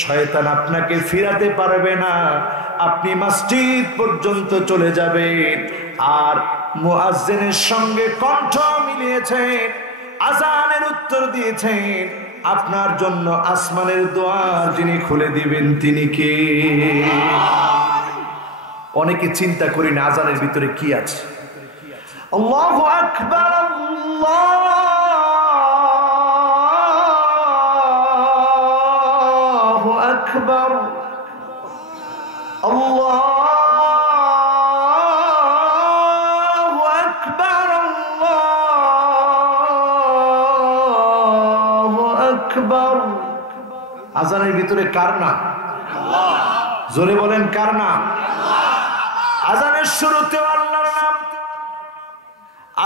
শয়তান আপনাকে ফিরাতে পারবে না। আপনি মসজিদ পর্যন্ত চলে যাবেন আর মুয়াজ্জিনের সঙ্গে কণ্ঠ মিলিয়েছেন, আযানের উত্তর দিয়েছেন। আপনার জন্য আসমানের দুয়ার যিনি খুলে দিবেন তিনি কে? অনেকে চিন্তা করি না আযানের ভিতরে কি আছে। আল্লাহু আকবার, আল্লাহু আকবার, আল্লাহু আকবার, আল্লাহু আকবার। আযানের ভিতরে কার নাম? আল্লাহ। জোরে বলেন কার নাম? আযানের শুরুতেও আল্লাহর নাম,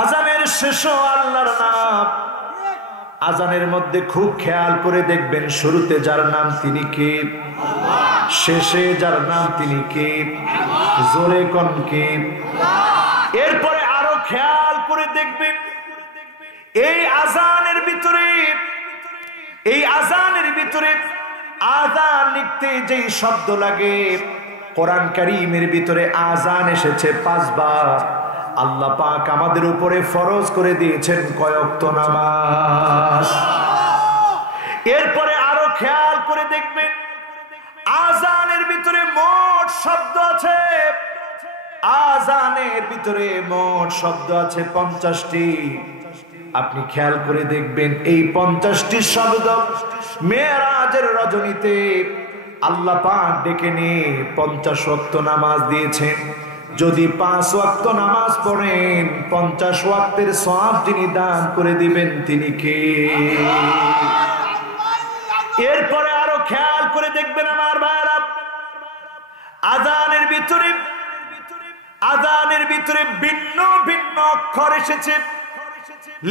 আযানের শেষেও আল্লাহর নাম। আযানের মধ্যে খুব খেয়াল করে দেখবেন, শুরুতে যার নাম তিনি কে, শেষে যার নাম তিনি কে। জোরে কোন কে? এরপরে আরো খেয়াল করে দেখবেন, এই আযানের ভিতরে, এই আযানের ভিতরে আযান লিখতে যেই শব্দ লাগে, কোরআন কারীমের ভিতরে আযান এসেছে 5 বার। আল্লাহ পাক আমাদের উপরে ফরজ করে দিয়েছেন কয় ওয়াক্ত নামাজ। এরপরে আরো খেয়াল করে দেখবেন, আযানের ভিতরে মোট শব্দ আছে, আযানের ভিতরে মোট শব্দ আছে 50টি। আপনি খেয়াল করে দেখবেন, এই 50টি শব্দ মেরাজের রজনীতে আল্লাহ পাক ডেকে নিয়ে 50 ওয়াক্ত নামাজ দিয়েছেন। যদি 5 ওয়াক্ত নামাজ পড়েন, 50 ওয়াক্তের সওয়াব যিনি দান করে দিবেন তিনি কে? এরপরে আরো খেয়াল করে দেখবেন আমার ভাইরা, আযানের ভিতরে, আযানের ভিতরে ভিন্ন ভিন্ন অক্ষর এসেছে,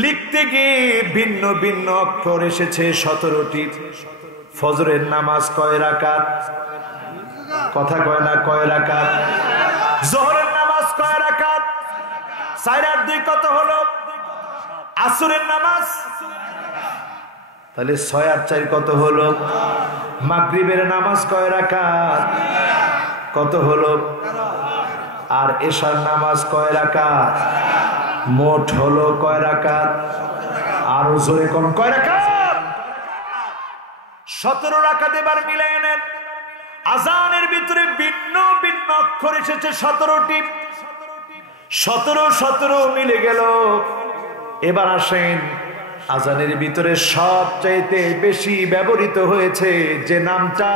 লিখতে গিয়ে ভিন্ন ভিন্ন অক্ষর এসেছে 17টি। ফজরের নামাজ কয় রাকাত? কথা কয় না, কয় রাকাত? যোহরের নামাজ কয় রাকাত? 4 আর 2 কত হলো? আসরের নামাজ, তাহলে 6 আর 4 কত হলো? মাগরিবের নামাজ কয় রাকাত? কত হলো? আর এশার নামাজ কয় রাকাত? মোট হলো কয় রাকাত? আরো জোরে কোন কয় রাকাত? 17 রাকাত। এবার মিলাই নেন, আযানের ভিতরে ভিন্ন ভিন্ন অক্ষর এসেছে 17টি। 17 17 মিলে গেল। এবার আসেন, আযানের ভিতরে সবচাইতে বেশি ব্যবহৃত হয়েছে যে নামটা,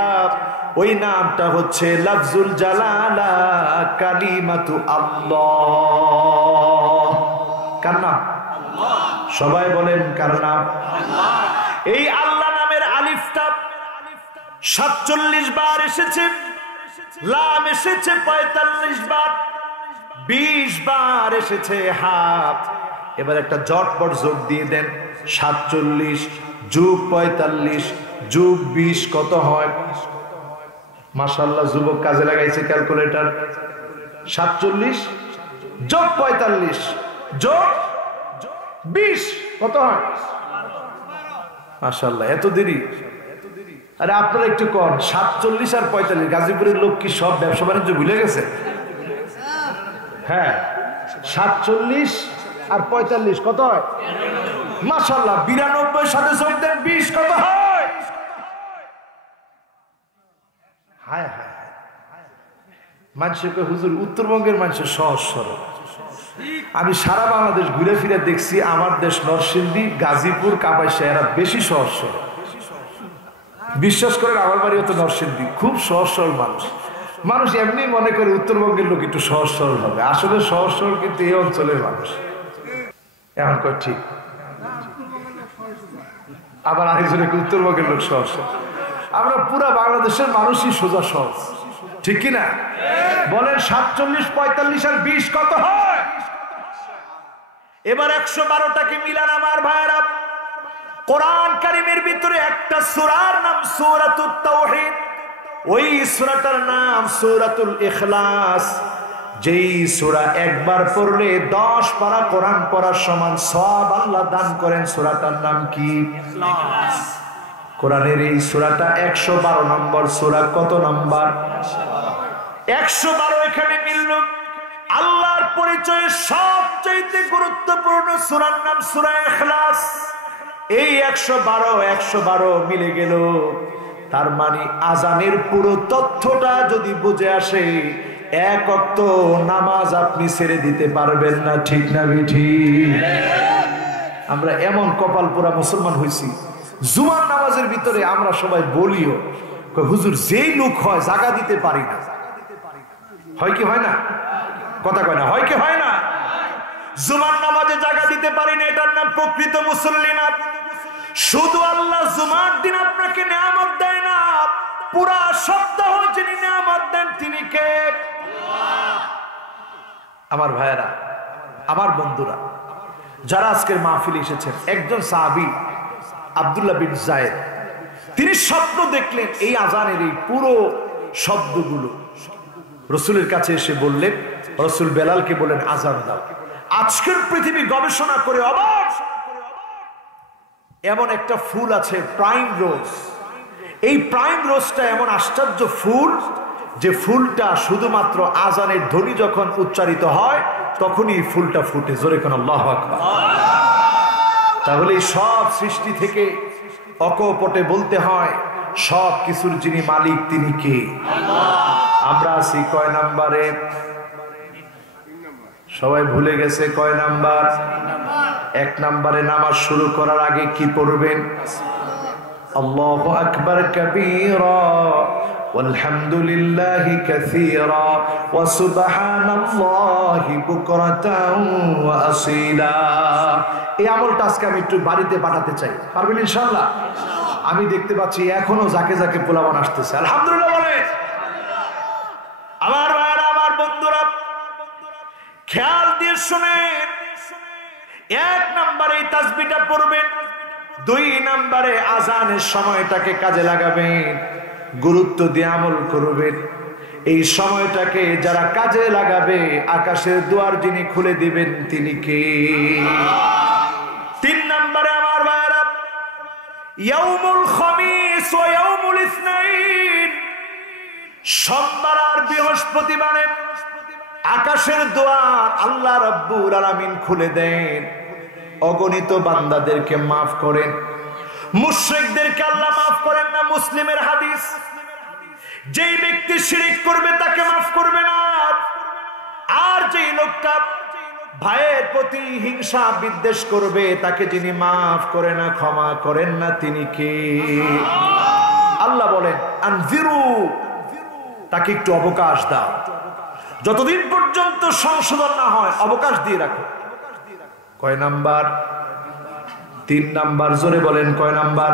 ওই নামটা হচ্ছে লাফজুল জালালা, কালিমাতু আল্লাহ। কার নাম? সবাই বলেন কার নাম? এই আল্লাহ নামের আলিফটা 47 বার এসেছে, লাম এসেছে 45 বার, 20 বার এসেছে হাফ। এবার একটা জটপট যোগ দিয়ে দেন, 47 যোগ 45 যোগ 20 কত হয়? মাশাআল্লাহ, যুবক কাজে লাগাইছে ক্যালকুলেটর। 47 যোগ 45 যোগ 20 কত হয়? মাশাআল্লাহ, এত দেরি? আরে আপনারা একটু কম। 47 আর 45, গাজীপুরের লোক কি সব ব্যবসা বাণিজ্য ভুলে গেছে? হ্যাঁ, 47 আর 45 কত হয়? মাশাআল্লাহ 92 সাথে যোগ দেন 20 কত হয়? হায় হায় মানুষকে হুজুর উত্তরবঙ্গের মানুষ সহজ সরল। আমি সারা বাংলাদেশ ঘুরে ফিরে দেখছি আমার দেশ নরসিংদী, গাজীপুর, কাপাসিয়া এরা বেশি সহজ সরল। বিশ্বাস করেন আমার বাড়ি হতো নরসিংদী, খুব সহজ সরল মানুষ। মানুষ এমনি মনে করে উত্তরবঙ্গের লোক একটু সহজ সরল হবে, আসলে সহজ সরল কিন্তু এই অঞ্চলের মানুষ। এখন কয় ঠিক, আবার আরেকজনে উত্তরবঙ্গের লোক সহজ সরল। আমরা পুরা বাংলাদেশের মানুষই সোজা সহজ, ঠিক কিনা বলেন? 47, 45 আর 20 কত হয়? এবার 112টাকে মিলান আমার ভাইরা। কোরআন কারীমের ভিতরে একটা সূরার নাম সূরাতুত তাওহীদ, ওই সূরাটার নাম সূরাতুল ইখলাস। যেই সূরা একবার পড়লে 10 পারা কোরআন পড়ার সমান সওয়াব আল্লাহ দান করেন। সূরাটার নাম কি? ইখলাস। কোরআনের এই সূরাটা 112 নম্বর সূরা। কত নম্বর? 112। এখানে মিলল আল্লাহর পরিচয়ে সবচেয়ে গুরুত্বপূর্ণ সূরার নাম সূরা ইখলাস। এই 112 মিলে গেল। তার মানে আজানের পুরো তথ্যটা যদি বুঝে আসে, এক ওয়াক্ত নামাজ আপনি ছেড়ে দিতে পারবেন না, ঠিক না বেঠিক? আমরা এমন কপাল পোড়া মুসলমান হইছি, জুমার নামাজের ভিতরে আমরা সবাই বলিও হুজুর যেই লোক হয় জাগা দিতে পারি না। হয় কি হয় না? কথা কয় না, হয় কি হয় না? জুমার নামাজে জাগা দিতে পারি না, এটার নাম প্রকৃত মুসল্লি না। শুধু আল্লাহ জুমার দিন আপনাকে নিয়ামত দেয় না, পুরা সপ্তাহ যিনি নিয়ামত দেন তিনি কে? আমার ভাইয়েরা, আমার বন্ধুরা, যারা আজকের মাহফিলে এসেছেন, একজন সাহাবী আব্দুল্লাহ বিন যায়েদ, তিনি স্বপ্ন দেখলেন এই আজানের এই পুরো শব্দগুলো রসুলের কাছে এসে বললেন, রসুল বেলালকে বলেন আজান দাও। আজকের পৃথিবী গবেষণা করে অবাক, এমন একটা ফুল আছে প্রাইম রোজ। এই প্রাইম রোজটা এমন আশ্চর্য ফুল যে ফুলটা শুধুমাত্র আজানের ধ্বনি যখন উচ্চারিত হয় তখনই ফুলটা ফুটে। জোরে কোন আল্লাহু আকবার। তাহলে সব সৃষ্টি থেকে অকপটে বলতে হয় সব কিছুর যিনি মালিক তিনি কে? আমরা আছি কয় নাম্বারে? সবাই ভুলে গেছে কয় নাম্বার? 1 নাম্বারে নামাজ শুরু করার আগে কি পড়বেন? আল্লাহু আকবার কাবীরা ওয়ালহামদুলিল্লাহি কাসীরা ওয়া সুবহানাল্লাহি বুকরাতান ওয়া আসীলা। এই আমলটা আজকে আমি একটু বাড়িতে পাঠাতে চাই, পারবেন ইনশাআল্লাহ? আমি দেখতে পাচ্ছি এখনো যাকে যাকে পোলাবান আসতেছে, আলহামদুলিল্লাহ বলে। আমার ভাইরা, আমার বন্ধুরা, খেয়াল দিয়ে শুনেন। 1 নম্বরে এই তাসবিহটা পড়বেন, 2 নম্বরে আজানের সময়টাকে কাজে লাগাবেন, গুরুত্ব দিয়ে আমল করবেন। এই সময়টাকে যারা কাজে লাগাবে আকাশের দুয়ার যিনি খুলে দিবেন তিনি কে? 3 নম্বরে আমার ভাইরা, ইয়াউমুল খামিস ওয়া ইয়াউমুল ইসনাইন, সোমবার আর বৃহস্পতিবারে আকাশের দুয়ার আল্লাহ রাব্বুল আলামিন খুলে দেন, অগণিত বান্দাদেরকে মাফ করেন। মুশরিকদেরকে আল্লাহ মাফ করেন না। মুসলিমের হাদিস, যেই ব্যক্তি শিরক করবে তাকে মাফ করবে না, আর যেই লোকটা ভাইয়ের প্রতি হিংসা বিদ্বেষ করবে তাকে যিনি মাফ করে না, ক্ষমা করেন না, তিনি কে? আল্লাহ বলেন আনজিরু, তাকে একটু অবকাশ দাও, যতদিন পর্যন্ত সংশোধন না হয় অবকাশ দিয়ে রাখো। কয় নাম্বার? 3 নাম্বার। জোরে বলেন কয় নাম্বার?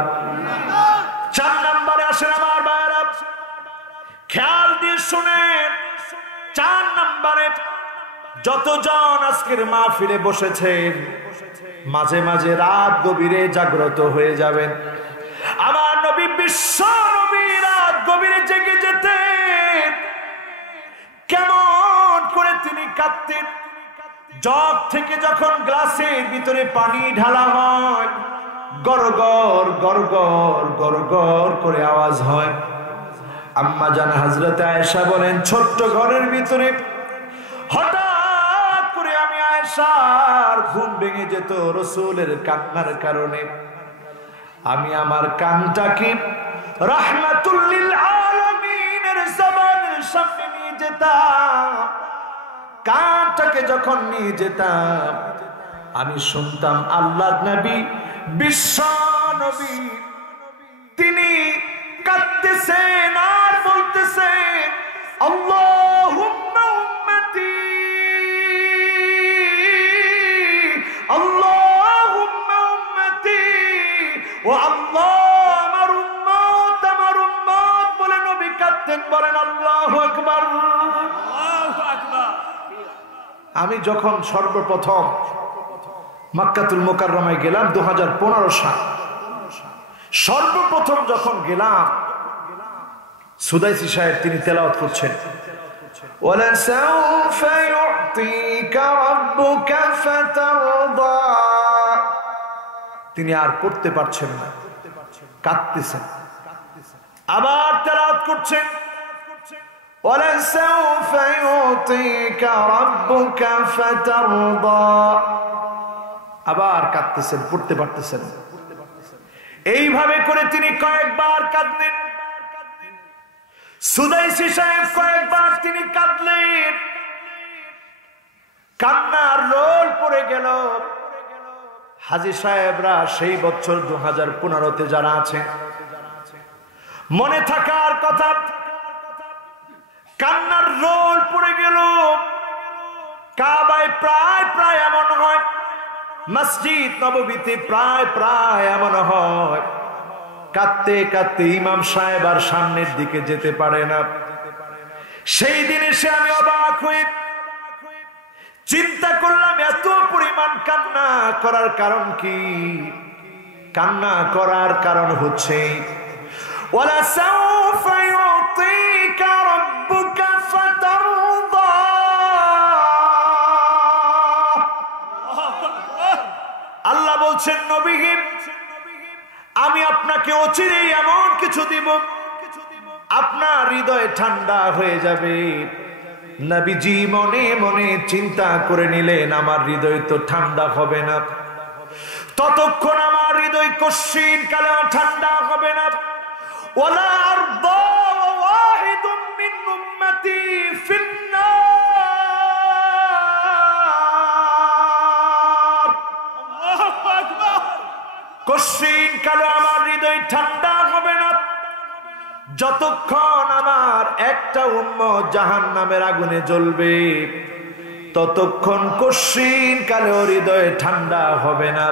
4 নাম্বারে আসেন আমার ভাইরা, খেয়াল দিয়ে শুনেন। 4 নাম্বারে যতজন আজকের মাহফিলে বসেছেন মাঝে মাঝে রাত গভীরে জাগ্রত হয়ে যাবেন। আমার নবী বিশ্ব নবী রাত গভীরে জেগে যেতেন। কেমন করে তিনি কাঁদতেন! জগ থেকে যখন গ্লাসের ভিতরে পানি ঢালা হয় গড়গড় গড়গড় গড়গড় করে আওয়াজ হয়। আম্মা জান হযরত আয়েশা বলেন, ছোট্ট ঘরের ভিতরে হঠাৎ করে আমি আয়েশার ঘুম ভেঙে যেত রাসূলের কান্নার কারণে। আমি আমার কানটাকে রাহমাতুল লিল আলামিনের জবানের সামনে নিয়ে যেতাম। কানটাকে যখন নিয়ে যেতাম আমি শুনতাম আল্লাহর নবী, বিশ্ব নবী, তিনি কাঁদতেছেন আর বলতেছেন, আল্লাহুম্মা উম্মতি, আল্লাহুম্মা উম্মতি, ও আল্লাহ আমার উম্মত, আমার উম্মত বলে নবী কাঁদতেন। বলেন আল্লাহু আকবার। আমি যখন সর্বপ্রথম মক্কাতুল মুকাররমায় গেলাম 2015 সাল, সর্বপ্রথম যখন গেলাম সুদাইসি সাহেব তিনি তেলাওয়াত করছেন, ওয়ালাসাউফা ইউতিকা রাব্বুকা ফাতারদা। তিনি আর পড়তে পারছেন না, কাঁদতেছেন, আবার তেলাওয়াত করছেন, ওয়ালাসাউফা ইউতিকা রাব্বুকা ফাতারদা। আবার কাঁদতেছেন, পড়তে পারতেছেন। এইভাবে করে তিনি কয়েকবার কাঁদলেন। সুদাইসি সাহেব কয়েকবার তিনি কাঁদলেন, কান্নার রোল পড়ে গেল। হাজী সাহেবরা সেই বছর 2015-তে যারা আছে মনে থাকার কথা, কান্নার রোল পড়ে গেল। কাবায় প্রায় প্রায় এমন হয়, মসজিদ নববীতে প্রায় প্রায় এমন হয়, কাঁদতে কাঁদতে ইমাম সাহেব আর সামনের দিকে যেতে পারে না। সেই দিন এসে আমি অবাক হয়ে চিন্তা করলাম, এত পরিমাণ কান্না করার কারণ কি? কান্না করার কারণ হচ্ছে ওয়ালাসাউফা ইউতিকা রাব্বুকা ফাতারদা। আল্লাহ বলছেন, নবী আমি আপনাকে অচিরেই এমন কিছু দিব, আপনার হৃদয় ঠান্ডা হয়ে যাবে। নবীজি মনে মনে চিন্তা করে নিলেন, আমার হৃদয় তো ঠান্ডা হবে না, ততক্ষণ আমার হৃদয় কশিন কালেও ঠান্ডা হবে না। ওয়ালা আরদা ওয়াহিদুম মিন উম্মতি ফিন্নার। আল্লাহু আকবার। কশিন কালে আমার হৃদয় ঠান্ডা হবে না যতক্ষণ আমার একটা উম্মত জাহান্নামের আগুনে জ্বলবে, ততক্ষণ কশিন কালে হৃদয় ঠান্ডা হবে না।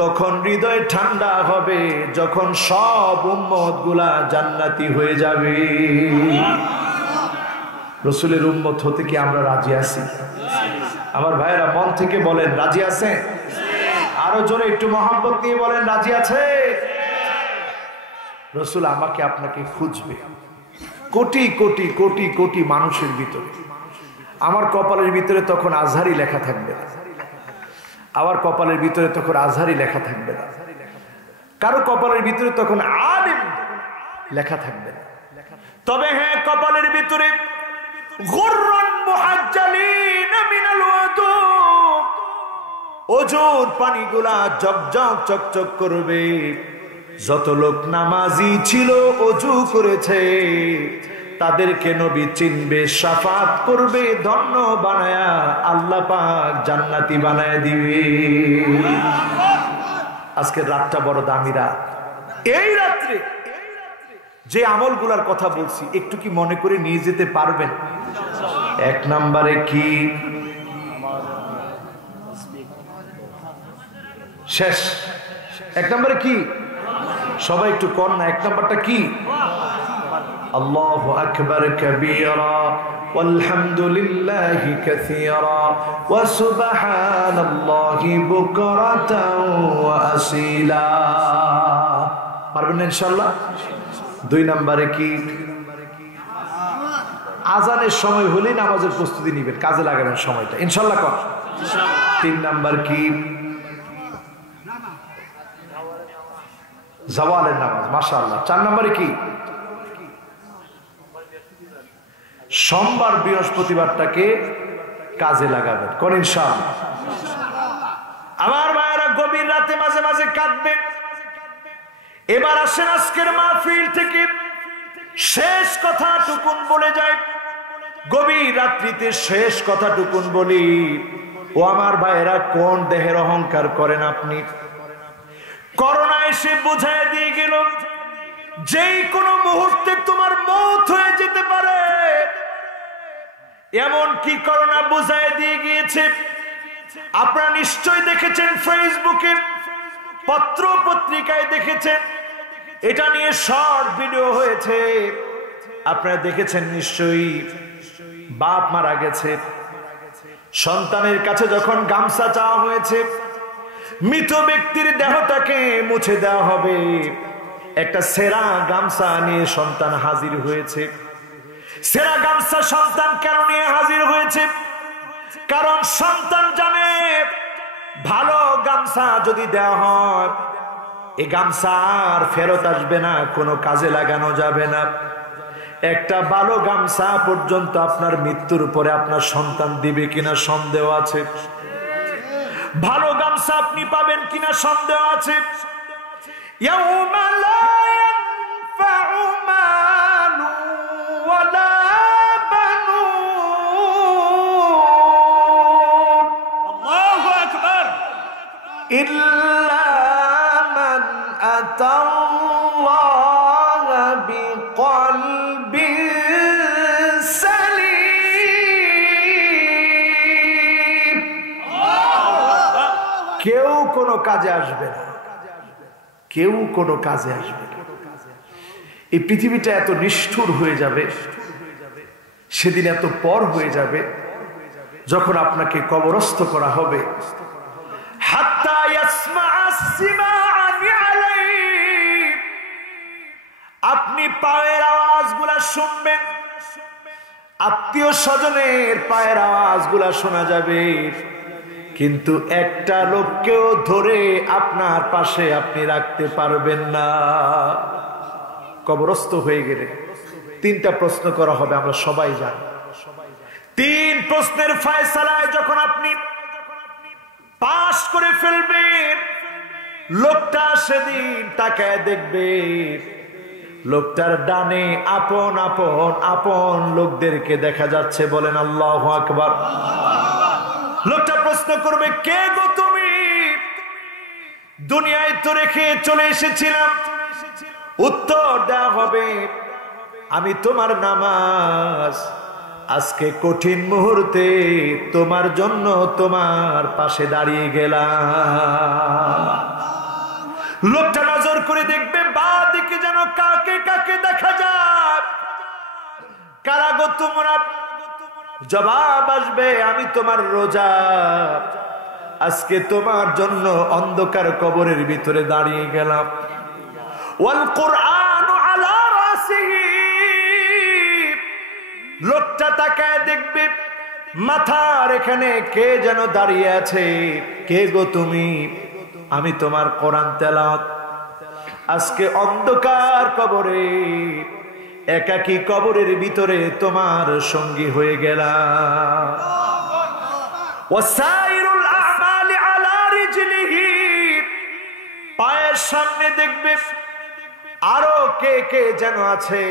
তখন হৃদয় ঠান্ডা হবে যখন সব উম্মত গুলা জান্নাতি হয়ে যাবে। রাসূলের উম্মত হতে কি আমরা রাজি আছি? আমার ভাইয়েরা মন থেকে বলেন, রাজি আছে? আরো জোরে একটু মহব্বত নিয়ে বলেন, রাজি আছে? রাসূল আমাকে আপনাকে খুঁজবে কোটি কোটি কোটি কোটি মানুষের ভিতরে। আমার কপালের ভিতরে তখন আজহারি লেখা থাকবে না, আমার কপালের ভিতরে তখন আজহারি লেখা থাকবে না, কারো কপালের ভিতরে তখন আলিম লেখা থাকবে না। তবে হ্যাঁ, কপালের ভিতরে গুররান মুহাজ্জালিন মিনাল ওয়াদু, ওজোর পানিগুলা জগজগ চকচক করবে। যত লোক নামাজি ছিল, ওযু করেছে, তাদেরকে নবী চিনবে, শাফাত করবে, ধন্য বানায়া আল্লাহ পাক জান্নাতি বানায় দিবে। আজকের রাতটা বড় দামি রাত। এই রাত্রে যে আমলগুলার কথা বলছি একটু কি মনে করে নিয়ে যেতে পারবেন? এক নম্বরে কি? শেষ। এক নম্বরে কি? সবাই একটু কর না, এক নম্বরটা কি? আল্লাহু আকবার কাবীরা ওয়ালহামদুলিল্লাহি কাসীরা ওয়া সুবহানাল্লাহি বুকরাতাও ওয়া আসীলা। পারবেন না ইনশাআল্লাহ? দুই নম্বরে কি? আজানের সময় হলেই নামাজের প্রস্তুতি নেবেন, কাজে লাগাবেন সময়টা ইনশাআল্লাহ। কর। তিন নম্বর কি? জাওয়ালের নামাজ, মাশাআল্লাহ। চার নম্বরে কি? সোমবার বৃহস্পতিবারটাকে কাজে লাগাবেন, কোন ইনশাআল্লাহ। আমার ভাইরা গভীর রাতে মাঝে মাঝে কাঁদবেন। এবার আসেন আজকের মাহফিল থেকে শেষ কথাটুকুন বলে যায়, গভীর রাত্রিতে শেষ কথাটুকুন বলি। ও আমার ভাইরা, কোন দেহের অহংকার করেন আপনি? করোনা এসে বুঝায় দিয়ে গেল যেই কোনো মুহূর্তে তোমার মওত হয়ে যেতে পারে। এমন কি করোনা বুঝায় দিয়ে গিয়েছে, আপনারা নিশ্চয়ই দেখেছেন, ফেসবুকে পত্র পত্রিকায় দেখেছেন, এটা নিয়ে শর্ট ভিডিও হয়েছে, আপনারা দেখেছেন নিশ্চয়ই। বাপ মারা গেছে, সন্তানের কাছে যখন গামছা চাওয়া হয়েছে, মৃত ব্যক্তির দেহটাকে মুছে দেওয়া হবে, একটা সেরা গামছা নিয়ে সন্তান হাজির হয়েছে। সেরা গামছা সন্তান কেন নিয়ে হাজির হয়েছে? কারণ সন্তান জানে ভালো গামছা যদি দেওয়া হয়, এই গামছা আর ফেরত আসবে না, কোনো কাজে লাগানো যাবে না। একটা ভালো গামছা পর্যন্ত আপনার মৃত্যুর পরে আপনার সন্তান দিবে কিনা সন্দেহ আছে। ভালো গামছা আপনি পাবেন কিনা সন্দেহ আছে। ইয়াউমা লা ইয়ানফাউ মালু ওয়ালা বানুন, আল্লাহু আকবার, ইল্লা মান আতাল্লাহা বিকলবিন সালিম। কেউ কোনো কাজে আসবে না, কেউ কোনো কাজে আসবে না। এই পৃথিবীটা এত নিষ্ঠুর হয়ে যাবে, সেদিন এত পর হয়ে যাবে যখন আপনাকে কবরস্থ করা হবে। হাত্তা ইয়াসমা'a সিমা'আনি আলাইহি, আপনি পায়ের আওয়াজগুলা শুনবেন, আত্মীয় স্বজনের পায়ের আওয়াজগুলা শোনা যাবে, কিন্তু একটা লোককেও ধরে আপনার পাশে আপনি রাখতে পারবেন না। কবরস্থ হয়ে গেলে তিনটা প্রশ্ন করা হবে, আমরা সবাই জানি। তিন প্রশ্নের ফয়সালায় যখন আপনি পাস করে ফেলবেন, লোকটা সেদিন তাকায় দেখবে, লোকটার ডানে আপন আপন আপন লোকদেরকে দেখা যাচ্ছে। বলেন আল্লাহু আকবার। লোকটা প্রশ্ন করবে, কে গো তুমি? দুনিয়ায় তো রেখে চলে এসেছিলাম। উত্তর দেওয়া হবে, আমি তোমার নামাজ আজকে কঠিন মুহূর্তে তোমার জন্য তোমার পাশে দাঁড়িয়ে গেলাম। লোকটা নজর করে দেখবে বাঁ দিকে যেন কাকে কাকে দেখা যায়। কারা গো তোমরা? জবাব আসবে, আমি তোমার রোজা আজকে তোমার জন্য অন্ধকার কবরের ভিতরে দাঁড়িয়ে গেলাম। ওয়াল কুরআন আলা রাসিহি, লোকটা তাকায় দেখবে মাথার এখানে কে যেন দাঁড়িয়ে আছে। কে গো তুমি? আমি তোমার কোরআন তেলাওয়াত আজকে অন্ধকার কবরে, একাকী কবরের ভিতরে তোমার সঙ্গী হয়ে গেলাম। ওয়াসাইরুল আ'মালি আলা রিজলিহি, পায়ের সামনে দেখবে আরো কে কে যেন আছে।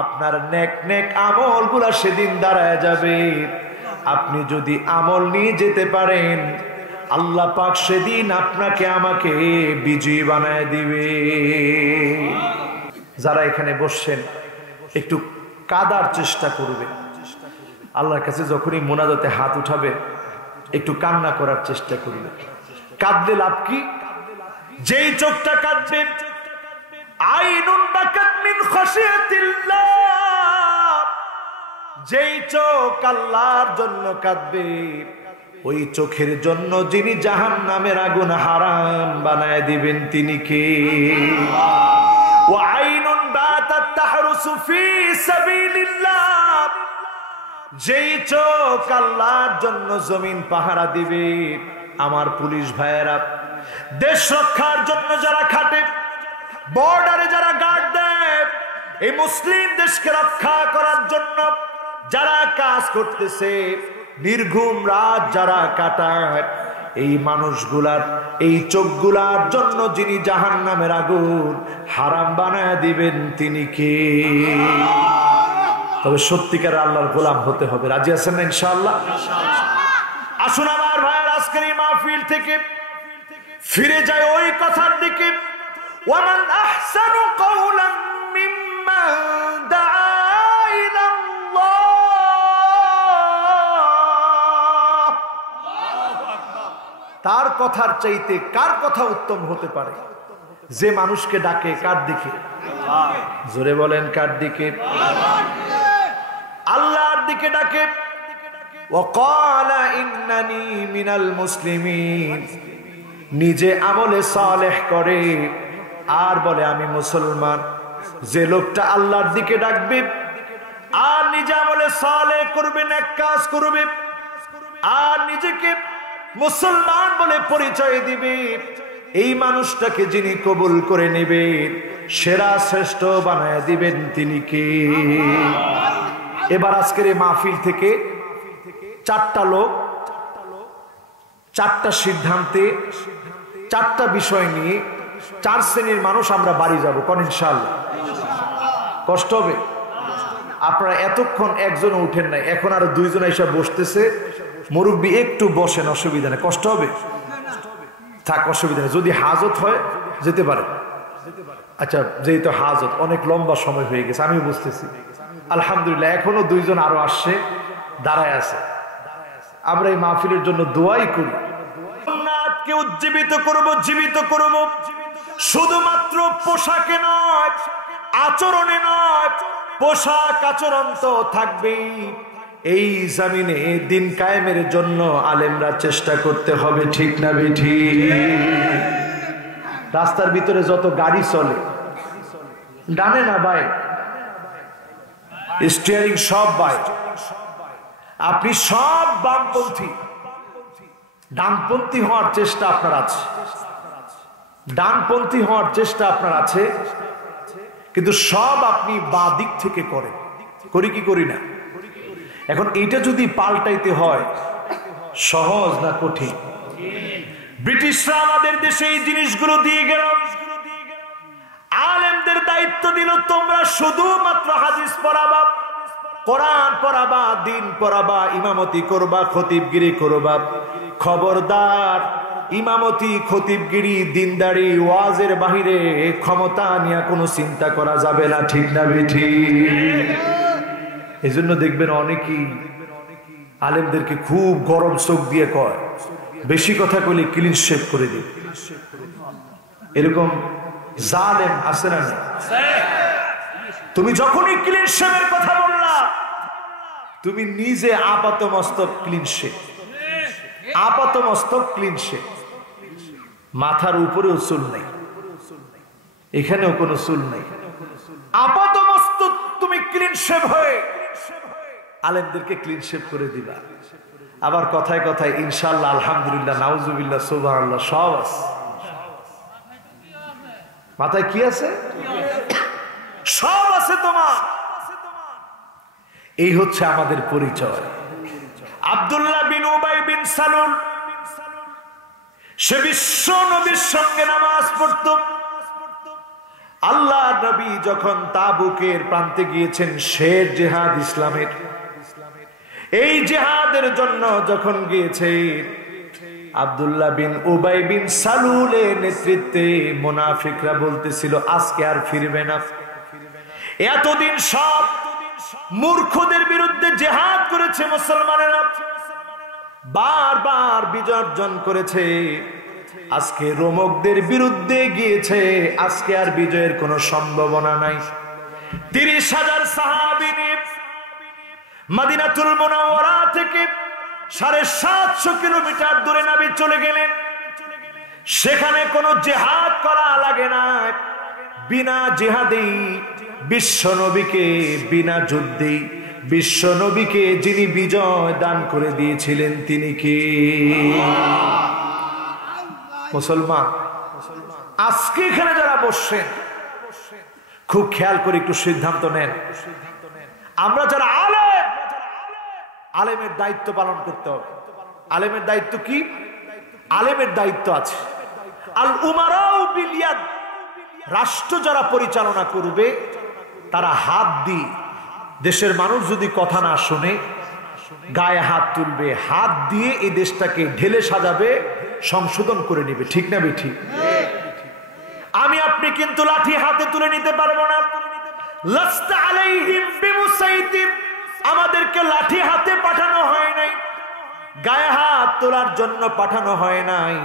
আপনার নেক নেক আমলগুলা সেদিন দাঁড়ায় যাবে। আপনি যদি আমল নিয়ে যেতে পারেন, আল্লাহ পাক সেদিন আপনাকে আমাকে বিজয়ী বানায় দিবে। যারা এখানে বসছেন একটু কাঁদার চেষ্টা করবে। আল্লাহর কাছে যখনই মোনাজাতে হাত উঠাবে একটু কান্না করার চেষ্টা করবে। কাঁদলে লাভ কি? যেই চোখটা কাঁদবে, আইনুন বাকাত মিন খাশিয়াতিল্লাহ, যেই চোখ আল্লাহর জন্য কাঁদবে, ওই চোখের জন্য যিনি জাহান্নামের আগুন হারাম বানায় দিবেন তিনি কে? ওয়া আইনুন বাতাত তাহরুসু ফি সাবিলিল্লাহ, যেই চোখ আল্লাহর জন্য জমিন পাহারা দিবে। আমার পুলিশ ভাইয়েরা, দেশ রক্ষার জন্য যারা খাটে, বর্ডারে যারা গার্ড দেয়, এই মুসলিম দেশকে রক্ষা করার জন্য যারা কাজ করতেছে, নির্ঘুম রাত যারা কাটায়, এই মানুষগুলার এই চোখগুলার জন্য যিনি জাহান্নামের আগুন হারাম বানায় দিবেন তিনি কে? তবে সত্যিকার আল্লাহর গোলাম হতে হবে। রাজি আছেন না ইনশাআল্লাহ? আসুন আমার ভাইয়ের আজকের এই মাহফিল থেকে ফিরে যায় ওই কথার দিকে, ওয়ামান আহসানু কাওলান মিম্মান দাআ ইলাল্লাহ। তার কথার চাইতে কার কথা উত্তম হতে পারে? যে মানুষকে ডাকে কার দিকে? জোরে বলেন কার দিকে? আল্লাহর দিকে ডাকে। ওয়াকালা ইন্নানি মিনাল মুসলিমিন, নিজে আমলে সালেহ করে আর বলে আমি মুসলমান। যে লোকটা আল্লাহর দিকে ডাকবে আর নিজে আমলে সালেহ করবে, নেক কাজ করবে আর নিজেকে মুসলমান বলে পরিচয় দিবে, এই মানুষটাকে যিনি কবুল করে নেবেন, সেরা শ্রেষ্ঠ বানায় দিবেন তিনি কে? এবার আজকের এই মাহফিল থেকে চারটা লোক চারটা সিদ্ধান্তে চারটা বিষয় নিয়ে চার শ্রেণীর মানুষ আমরা বাড়ি যাব। কোন ইনশাআল্লাহ? কষ্ট হবে? আপনারা এতক্ষণ একজন উঠেন নাই, এখন আরো দুইজন এসে বসতেছে। মুরব্বী একটু বসেন, অসুবিধা নেই। কষ্ট হবে? থাক, অসুবিধা নেই। যদি হাজত হয় যেতে পারে। আচ্ছা, যেহেতু হাজত অনেক লম্বা সময় হয়ে গেছে আমি বুঝতেছি, আলহামদুলিল্লাহ এখনো দুইজন আরো আসছে, দাঁড়ায় আছে। আমরা এই মাহফিলের জন্য দোয়াই করি, কে উজ্জীবিত করব, জীবিত করব, শুধুমাত্র পোশাকে নয়, আচরণে নয়। পোশাক আচরণ তো থাকবেই। এই জামিনে দিন কায়েমের জন্য আলেমরা চেষ্টা করতে হবে, ঠিক না বেঠি? রাস্তার ভিতরে যত গাড়ি চলে, ডানে না বাই, স্টিয়ারিং সব বাই, আপনি সব বামপন্থী। ডানপন্থী হওয়ার চেষ্টা আপনার আছে, ডানপন্থী হওয়ার চেষ্টা আপনার আছে, কিন্তু সব আপনি বাঁ দিক থেকে করেন। করি কি করি না? এখন এইটা যদি পাল্টাইতে হয় সহজ না কঠিন? ব্রিটিশরা আমাদের দেশে এই জিনিসগুলো দিয়ে গেল, আলেমদের দায়িত্ব দিল তোমরা শুধুমাত্র হাদিস পড়াবা, কোরআন পড়াবা, দিন পড়াবা, ইমামতি করবা, খতিবগিরি করবা। খবরদার, ইমামতি, খতিবগিরি, দিনদারি, ওয়াজের বাহিরে ক্ষমতা নিয়ে কোনো চিন্তা করা যাবে না, ঠিক না বেঠি? এই জন্য দেখবেন অনেকেই আলেমদেরকে খুব গরম চোখ দিয়ে কয়, বেশি কথা কইলে ক্লিন শেভ করে দিই। এরকম জালেম আছে না? তুমি যখনই ক্লিন শেভের কথা বললা, তুমি নিজে আপাত মস্তক ক্লিন শেভ, আপাত মস্তক ক্লিন শেভ, মাথার উপরেও চুল নেই, এখানেও কোনো চুল নেই, আপাত মস্তক তুমি ক্লিন শেভ হয়ে আলেমদেরকে ক্লিন শেভ করে দিবা। আবার কথায় কথায় ইনশাআল্লাহ, আলহামদুলিল্লাহ, নাউজুবিল্লাহ, সুবহানাল্লাহ সব আছে। মাথায় কি আছে? সব আছে তোমার। এই হচ্ছে আমাদের পরিচয়। আব্দুল্লাহ বিন উবাই বিন সালুল, সে বিশ্ব নবীর সঙ্গে নামাজ পড়ত। আল্লাহ নবী যখন তাবুকের প্রান্তে গিয়েছেন, শের জিহাদ ইসলামের, এই জিহাদের জন্য যখন গিয়েছে, আব্দুল্লাহ বিন উবাই বিন সালুলের নেতৃত্বে মুনাফিকরা বলতেছিল আজকে আর ফিরবে না। এতদিন সব মূর্খদের বিরুদ্ধে জিহাদ করেছে মুসলমানেরা, বারবার বিজয় অর্জন করেছে, আজকে রোমকদের বিরুদ্ধে গিয়েছে, আজকে আর বিজয়ের কোনো সম্ভাবনা নাই। 30,000 সাহাবী নিয়ে মদিনাতুল মুনাওয়ারা থেকে 750 কিলোমিটার দূরে নবী চলে গেলেন। সেখানে কোনো জিহাদ করা লাগে না, বিনা জিহাদেই বিশ্ব নবীকে, বিনা যুদ্ধেই বিশ্ব নবীকে যিনি বিজয় দান করে দিয়েছিলেন তিনি কে? মুসলমান। আজকে এখানে যারা বসছেন খুব খেয়াল করে একটু সিদ্ধান্ত নেন, আমরা যারা আলেমের দায়িত্ব পালন করতে হবে। আলেমের দায়িত্ব কি? আলেমের দায়িত্ব আছে। আল উমারাউ বিল ইয়াদ, রাষ্ট্র যারা পরিচালনা করবে তারা হাত দিয়ে, দেশের মানুষ যদি কথা না শুনে গায়ে হাত তুলবে, হাত দিয়ে এই দেশটাকে ঢেলে সাজাবে, সংশোধন করে নেবে। ঠিক না বেঠিক? আমি আপনি কিন্তু লাঠি হাতে তুলে নিতে পারবো না। লাস্তা আলাইহিম বিমুসাইতির, আমাদেরকে লাঠি হাতে পাঠানো হয় নাই, গায়ে হাত তোলার জন্য পাঠানো হয় নাই।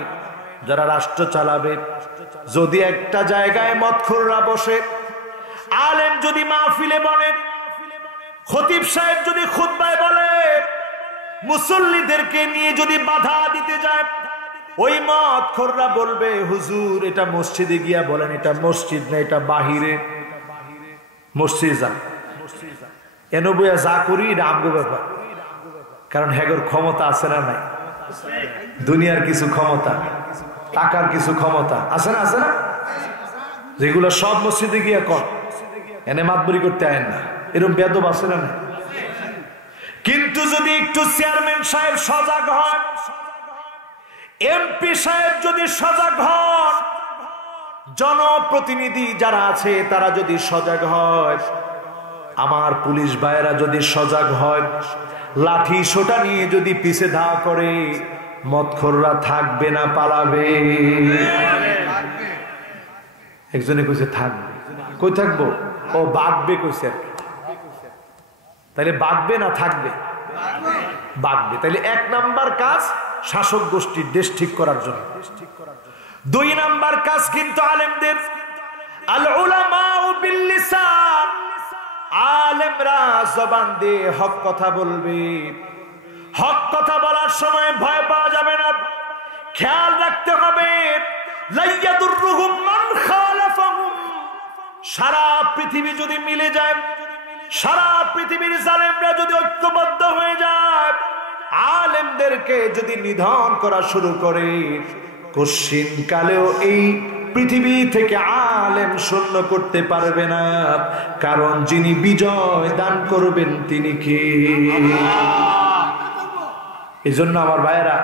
যারা রাষ্ট্র চালাবে, যদি একটা জায়গায় মদখোররা বসে, আলেম যদি মাহফিলে বলেন, খতিব সাহেব যদি খুতবায় বলে, মুসল্লিদেরকে নিয়ে যদি বাধা দিতে যায়, ওই মদখোররা বলবে হুজুর এটা মসজিদে গিয়া বলেন, এটা মসজিদ না, এটা বাহিরে, মসজিদ যান, এনে বইয়া যা করি এটা আমগো ব্যাপার। কারণ হেগর ক্ষমতা আছে না নাই? দুনিয়ার কিছু ক্ষমতা, টাকার কিছু ক্ষমতা আছে না? আছে না? যেগুলো সব মসজিদে গিয়া কর, এনে মাতবরি করতে আয়েন না, এরকম বেদব আছে না নাই? কিন্তু যদি একটু চেয়ারম্যান সাহেব সজাগ হন, এমপি সাহেব যদি সজাগ হন, জনপ্রতিনিধি যারা আছে তারা যদি সজাগ হয়, আমার পুলিশ ভাইয়েরা যদি সজাগ হয়, লাঠি সোটা নিয়ে যদি পিছে ধা করে, মদখোররা থাকবে না পালাবে? একজনে কইছে থাকবে। কই থাকবো? ও বাগবে কইছে। তাইলে বাগবে না থাকবে? বাগবে। তাইলে 1 নাম্বার কাজ শাসক গোষ্ঠীর দেশ ঠিক করার জন্য। 2 নাম্বার কাজ কিন্তু আলেমদের, আল উলামাউ বিল লিসান, আলেমরা জবান দিয়ে হক কথা বলবে। হক কথা বলার সময় ভয় পাওয়া যাবে না, খেয়াল রাখতে হবে। লাইয়াদুররুহুম মান খালাফাহুম, সারা পৃথিবী যদি মিলে যায়, সারা পৃথিবীর জালেমরা যদি ঐক্যবদ্ধ হয়ে যায়, আলেমদেরকে যদি নিধন করা শুরু করে, কশিন কালেও এই পৃথিবী থেকে আলেম শূন্য করতে পারবে না। কারণ যিনি বিজয় দান করবেন তিনি কে? এই জন্য আমার ভাইয়েরা,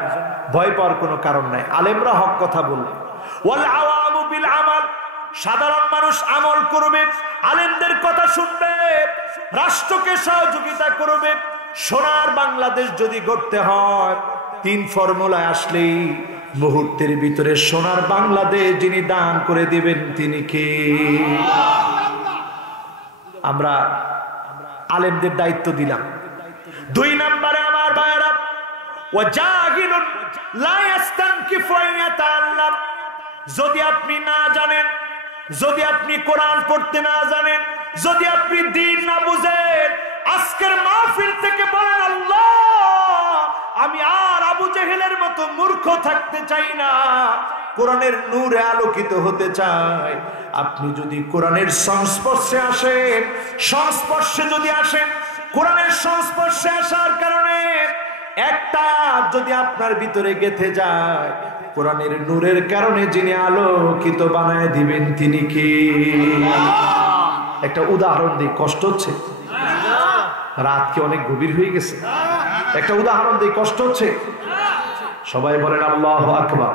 ভয় পাওয়ার কোনো কারণ নাই। আলেমরা হক কথা বলবে। ওয়াল আওয়ামু বিল আমাল, সাধারণ মানুষ আমল করবে, আলেমদের কথা শুনবে, রাষ্ট্রকে সহযোগিতা করবে। সোনার বাংলাদেশ যদি গড়তে হয়, 3 ফর্মুলায় আসলেই মুহূর্তের ভিতরে সোনার বাংলাদেশ যিনি দান করে দিবেন তিনি কে? আমরা আলেমদের দায়িত্ব দিলাম। 2 নম্বরে আমার ভাইয়েরা, ওয়াজাহিলুন লা ইস্তানকিফু ইয়াতাআল্লাম, যদি আপনি না জানেন, যদি আপনি কোরআন পড়তে না জানেন, যদি আপনি দ্বীন না বুঝেন, আজকের মাহফিল থেকে বলেন আল্লাহ, আমি আর আবু জেহেলের মতো মূর্খ থাকতে চাই না, কোরআনের নূরে আলোকিত হতে চাই। আপনি যদি কোরআনের সংস্পর্শে আসেন, সংস্পর্শে যদি আসেন, কোরআনের সংস্পর্শে আসার কারণে একটা যদি আপনার ভিতরে গেঁথে যায়, কোরআনের নূরের কারণে যিনি আলোকিত বানায় দিবেন তিনি কে? একটা উদাহরণ দিই, কষ্ট হচ্ছে? রাত কি অনেক গভীর হয়ে গেছে? একটা উদাহরণ দিই, কষ্ট হচ্ছে? সবাই বলেন আল্লাহু আকবার।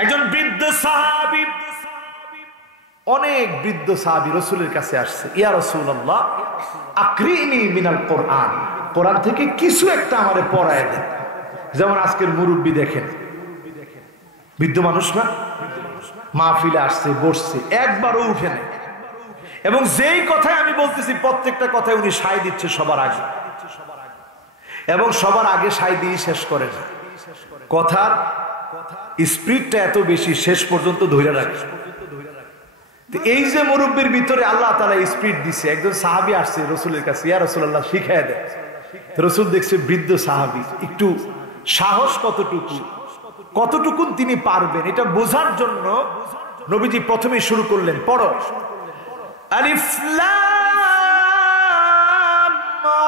একজন বৃদ্ধ সাহাবী, অনেক বৃদ্ধ সাহাবী রাসূলের কাছে আসছে, ইয়া রাসূলুল্লাহ আকরিনি মিনাল কোরআন, কোরআন থেকে কিছু একটা আমারে পড়ায় দেন। যেমন আজকের মুরব্বী দেখেন, বৃদ্ধ মানুষ না, মাহফিলে আসছে, বসছে, একবারও উঠে নেই, এবং যেই কথাই আমি বলতেছি প্রত্যেকটা কথায় উনি সায় দিচ্ছে সবার আগে, এবং সবার আগে সায় দিয়ে শেষ করে না। কথার স্পিডটা এত বেশি, শেষ পর্যন্ত ধরে রাখে। এই যে মুরব্বীর ভিতরে আল্লাহ তাআলা স্পিড দিছে। একজন সাহাবী আসছে রাসূলের কাছে, ইয়া রাসূলুল্লাহ শিখায় দেন। রাসূল দেখছে বৃদ্ধ সাহাবী, একটু সাহস কতটুকু তিনি পারবেন এটা বোঝার জন্য নবীজি প্রথমে শুরু করলেন, পড়ো আলিফ লাম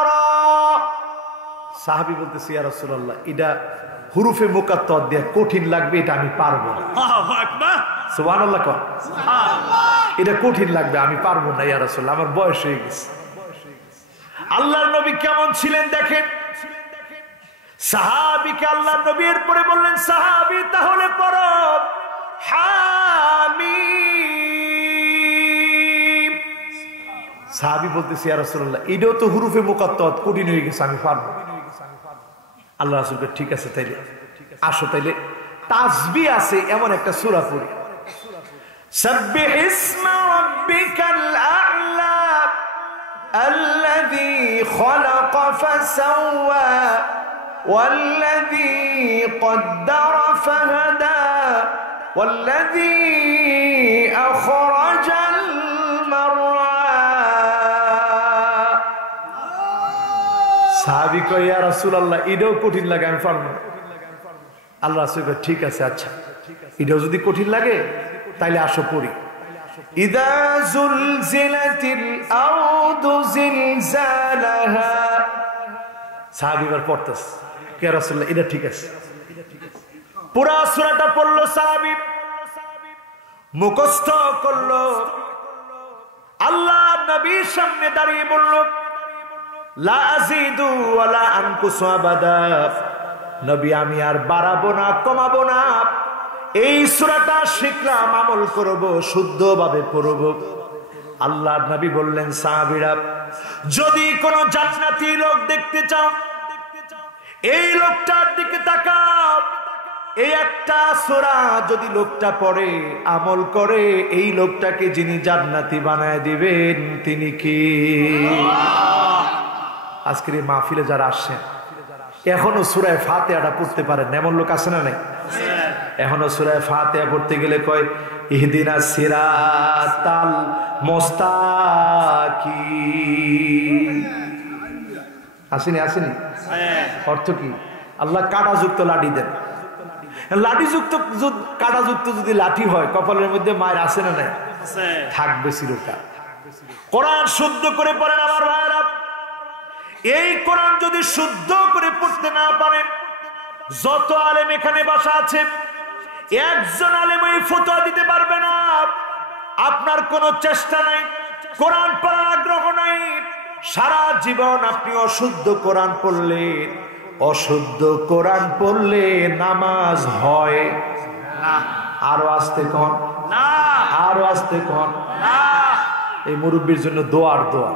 রা। সাহাবী বলতেছে, ইয়া রাসূলুল্লাহ এটা হুরুফে মুকাত্তার দিয়ে কঠিন লাগবে, এটা আমি পারবো না। আল্লাহু আকবার, সুবহানাল্লাহ, এটা কঠিন লাগবে, আমি পারবো না ইয়া রাসূলুল্লাহ, আমার বয়স হয়ে গেছে। আল্লাহর নবী কেমন ছিলেন দেখেন, সাহাবীকে আল্লাহ নবী এর পরে বললেন, সাহাবী তাহলে পড়ো হামিম। সাহাবী বলতেছে, ইয়া রাসূলুল্লাহ, এটাও তো হুরুফে মুকাত্তাত, কঠিন হয়ে গেছে, আমি পারবো। আল্লাহ রাসূলকে ঠিক আছে, তাইলে আসো, তাইলে তাসবিহ আছে এমন একটা সূরা পড়ি। সাব্বিহ ইসমা রাব্বিকাল আ'লা আল্লাযী খালাকা ফাসাওয়া ওয়াল্লাযী কদ্দারা ফাহাদা ওয়াল্লাযী আখরাজাল মারআ। সাহাবী কয়, ইয়া রাসূলুল্লাহ, এটাও কঠিন লাগে, আমি পারবো না। আল্লাহ রাসূল কয়, ঠিক আছে, আচ্ছা, এটাও যদি কঠিন লাগে তাইলে আসো পড়ি। ইযা যুলজিলাতিল আরদু জিলজালাহা। সাহাবী এবার পড়তেছে, ইয়া রাসূলুল্লাহ, এটা ঠিক আছে। পুরা সূরাটা পড়লো সাহাবী, মুখস্থ করলো। আল্লাহ নবীর সামনে দাঁড়িয়ে বলল, লা আযীদু ওয়া লা আনকুসু আবাদা। নবী, আমি আর বাড়াবো না, কমাবো না। এই সূরাটা শিখলাম, আমল করব, শুদ্ধভাবে পড়ব। আল্লাহ নবী বললেন, সাহাবীরা, যদি কোন জান্নাতি লোক দেখতে চাও, এই লোকটার দিকে তাকাও। এই একটা সূরা যদি লোকটা পড়ে, আমল করে, এই লোকটাকে যিনি জান্নাতি বানায় দিবেন তিনি কি? আজকের এই মাহফিলে যারা আসছেন, এখনো সূরা ফাতিহাটা পড়তে পারেন এমন লোক আছে না নাই? এখনো সূরা ফাতিহা পড়তে গেলে কয়, ইহদিনাস সিরাতাল মুস্তাকিম। আসেনি? অর্থ কি? আল্লাহ কাঁটাযুক্ত লাঠি দেন। লাঠিযুক্ত কাঁটাযুক্ত যদি লাঠি হয়, কপালের মধ্যে মায়ের আছে না নাই? থাকবে চিরকাল। কোরআন শুদ্ধ করে পড়েন আমার ভাইরা। এই কোরআন যদি শুদ্ধ করে পড়তে না পারেন, যত আলেম এখানে বসা আছে, একজন আলেম এই ফতোয়া দিতে পারবে না। আপনার কোনো চেষ্টা নাই, কোরআন পড়ার আগ্রহ নাই, সারা জীবন আপনি অশুদ্ধ কোরআন পড়লে, অশুদ্ধ কোরআন পড়লে নামাজ হয় না। আরো আস্তে কোন না, আরো আস্তে কোন না। এই মুরব্বির জন্য দোয়ার দোয়া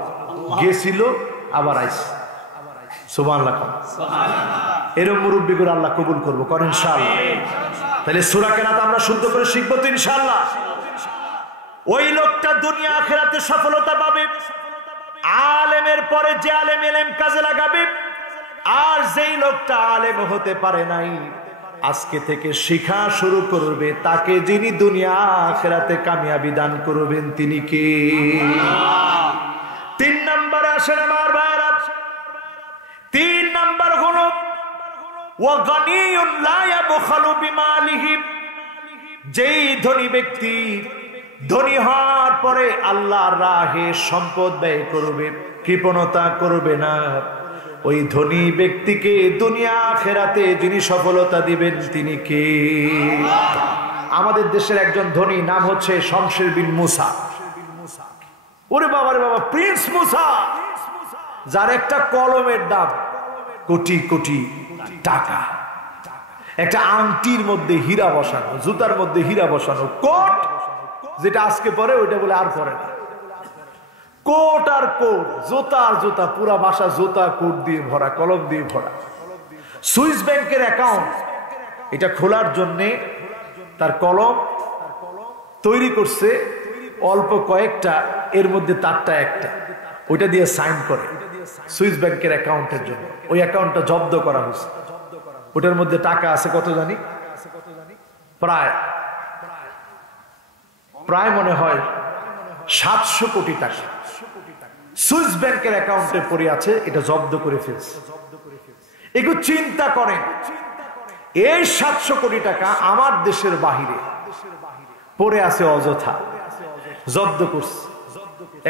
গেছিল, আবার আইছে। সুবহানাল্লাহ। এরকম মুরব্বি করে আল্লাহ কবুল করবো, করেন ইনশাআল্লাহ। তাহলে সূরা কেরাত আমরা শুদ্ধ করে শিখবো তো ইনশাআল্লাহ। ওই লোকটা দুনিয়া আখিরাতে সফলতা পাবে। আলেমের পরে যে আলেম এলেম কাজে লাগাবে, আর যেই লোকটা আলেম হতে পারে নাই, আজকে থেকে শিখা শুরু করবে, তাকে যিনি দুনিয়া আখিরাতে কামিয়াবি দান করবেন তিনি কে? 3 নম্বরে আসেন আমার ভাইরা। 3 নম্বর হলো ওয়া গানিয়ুন লা ইয়াবখালু বিমালিহি। যেই ধনী ব্যক্তি ধনী হওয়ার পরে আল্লাহর রাহে সম্পদ ব্যয় করবে, কৃপণতা করবে না, ওই ধনী ব্যক্তিকে দুনিয়া আখিরাতে যিনি সফলতা দিবেন তিনি কে? আমাদের দেশের একজন ধনী, নাম হচ্ছে শমশের বিন মুসা। ওরে বাবা রে বাবা, প্রিন্স মুসা, যার একটা কলমের দাম কোটি কোটি টাকা, একটা আংটির মধ্যে হীরা বসানো, জুতার মধ্যে হীরা বসানো, কোট যেটা আজকে পরে ওইটা বলে আর পরে না, কোট আর কোট, জুতা আর জুতা, পুরা বাসা জুতা কোট দিয়ে ভরা, কলম দিয়ে ভরা। সুইস ব্যাংকের অ্যাকাউন্ট, এটা খোলার জন্য তার কলম তৈরি করছে অল্প কয়েকটা, এর মধ্যে তারটা একটা, ওইটা দিয়ে সাইন করে সুইস ব্যাংকের অ্যাকাউন্টের জন্য। ওই অ্যাকাউন্টটা জব্দ করা হয়েছে। ওটার মধ্যে টাকা আছে কত জানি, প্রায় মনে হয় 700 কোটি টাকা সুইস ব্যাংকের অ্যাকাউন্টে পড়ে আছে, এটা জব্দ করে ফেলছে। একটু চিন্তা করেন, এই 700 কোটি টাকা আমার দেশের বাহিরে পড়ে আছে, অযথা জব্দ করছে।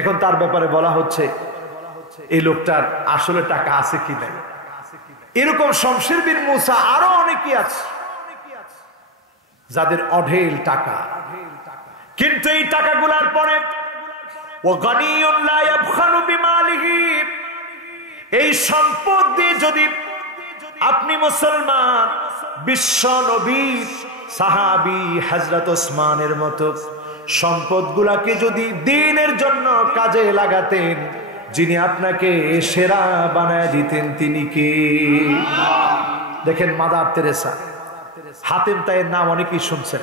এখন তার ব্যাপারে বলা হচ্ছে এই লোকটার আসলে টাকা আছে কি নাই। এরকম শমশের বিন মুসা আরো অনেকেই আছে যাদের অঢেল টাকা, কিন্তু এই টাকাগুলার পরে ও গানিয়ুন লা ইয়াবখালু বিমালিহি, এই সম্পদ দিয়ে যদি আপনি মুসলমান, বিশ্ব নবী সাহাবী হযরত ওসমানের মতো সম্পদগুলাকে যদি দ্বীনের জন্য কাজে লাগাতেন, যিনি আপনাকে সেরা বানায় দিতেন তিনি কে? দেখেন মাদার তেরেসা, হাতেম তাইয়ের নাম অনেকেই শুনছেন।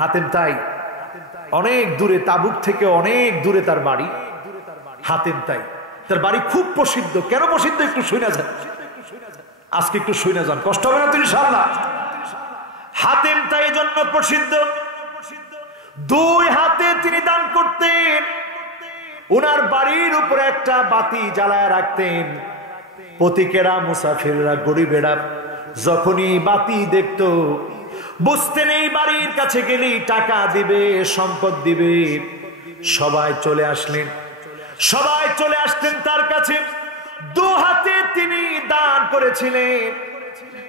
হাতেম তাই অনেক দূরে, তাবুক থেকে অনেক দূরে তার বাড়ি। হাতেম তাই তার বাড়ি খুব প্রসিদ্ধ। কেন প্রসিদ্ধ একটু শুনে যান, আজকে একটু শুনে যান, কষ্ট হবে না তো ইনশাআল্লাহ। হাতেম তাই জন্য প্রসিদ্ধ, দুই হাতে তিনি দান করতেন। ওনার বাড়ির উপরে একটা বাতি জ্বালায় রাখতেন। পথিকেরা, মুসাফিররা, গরিবেরা যখনই বাতি দেখত বুঝতেন এই বাড়ির কাছে গেলেই টাকা দিবে, সম্পদ দিবে। সবাই চলে আসলেন, সবাই চলে আসতেন তার কাছে। দু হাতে তিনি দান করেছিলেন।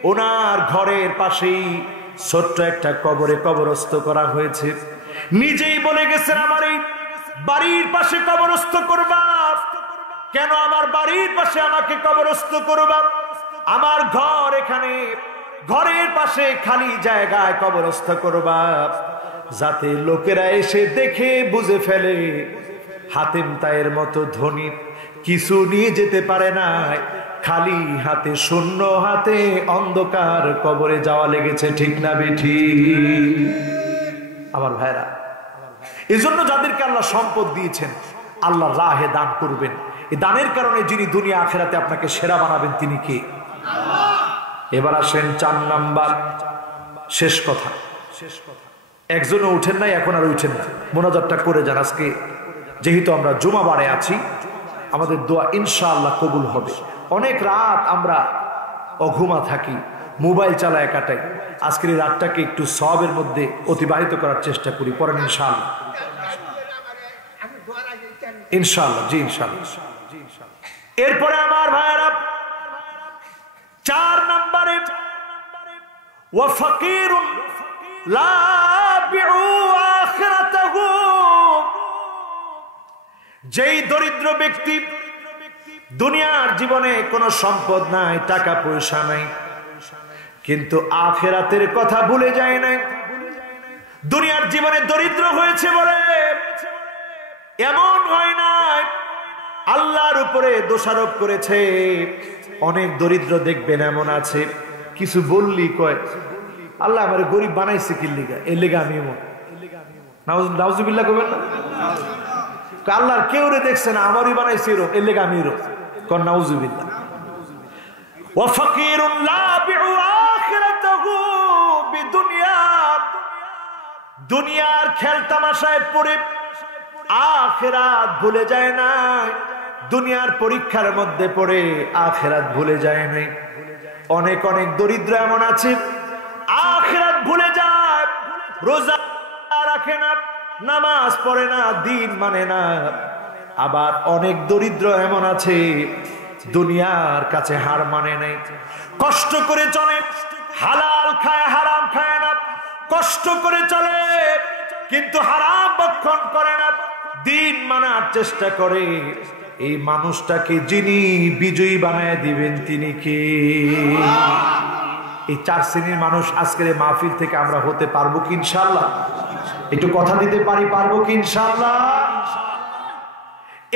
ওনার ঘরের পাশেই ছোট্ট একটা কবরে কবরস্থ করা হয়েছে। নিজেই বলে গেছেন, আমার এই বাড়ির পাশে কবরস্থ করবা কেন? আমার বাড়ির পাশে আমাকে কবরস্থ করবা? আমার ঘর এখানে, ঘরের পাশে খালি জায়গায় কবরস্থ করবা, যাতে লোকেরা এসে দেখে বুঝে ফেলে হাতেম তাইয়ের মতো ধনী কিছু নিয়ে যেতে পারে না, খালি হাতে, শূন্য হাতে অন্ধকার কবরে যাওয়া লেগেছে। ঠিক না বেঠি? আমার ভাইরা, এজন্য যাদেরকে আল্লাহ সম্পদ দিয়েছেন আল্লাহ রাহে দান করবেন। এই দানের কারণে যিনি দুনিয়া আখেরাতে আপনাকে সেরা বানাবেন তিনি কে? এবার আসেন 4 নাম্বার, শেষ কথা। একজনও উঠেন নাই, এখন আর উঠেন না, মোনাজাতটা করে যান। আজকে যেহেতু আমরা জুমাবারে আছি, আমাদের দোয়া ইনশাআল্লাহ কবুল হবে। অনেক রাত আমরা অঘুমা থাকি, মোবাইল চালায় কাটাই। আজকের এই রাতটাকে একটু সওয়াবের মধ্যে অতিবাহিত করার চেষ্টা করি। পড়েন ইনশাআল্লাহ, ইনশাআল্লাহ, জি ইনশাআল্লাহ। এরপরে আমার ভাইরা 4 নম্বরে, ওয়া ফাকিরুন লা বিউ আখিরাতাহু, যেই দরিদ্র ব্যক্তি দুনিয়ার জীবনে কোনো সম্পদ নাই, টাকা পয়সা নাই, কিন্তু আখিরাতের কথা ভুলে যায় নাই। দুনিয়ার জীবনে দরিদ্র হয়েছে বলে এমন হয় নাই আল্লাহর উপরে দোষারোপ করেছে। অনেক দরিদ্র দেখবেন এমন আছে, কিছু বললি কয় আল্লাহ আমার গরিব বানাইছে কি লিগা, এর লিগা আমি এমন। নাউজুবিল্লাহ করবেন না? আল্লাহর কেউ রে দেখছে না, আমারই বানাইছে এরকম, এর লিগা আমি এরকম। কর নাউজুবিল্লাহ। ওয়া ফাকিরুন লা বিউ আখিরাতাহু বিদুনিয়া, দুনিয়ার খেল তামাশায় পড়ে আখিরাত ভুলে যায় না। দুনিয়ার পরীক্ষার মধ্যে পড়ে আখিরাত ভুলে যায় না। অনেক অনেক দরিদ্র এমন আছে আখিরাত ভুলে যায়, রোজা রাখে না, নামাজ পড়ে না, দিন মানে না। আবার অনেক দরিদ্র এমন আছে দুনিয়ার কাছে হার মানে নাই, কষ্ট করে চলে, হালাল খায় হারাম খায় না, কষ্ট করে চলে কিন্তু হারাম ভক্ষণ করে না, দিন মানার চেষ্টা করে। এই মানুষটাকে যিনি বিজয়ী বানায় দিবেন তিনি কে? এই 4 শ্রেণীর মানুষ আজকের এই মাহফিল থেকে আমরা হতে পারবো কি ইনশাআল্লাহ? একটু কথা দিতে পারি, পারবো কি ইনশাআল্লাহ?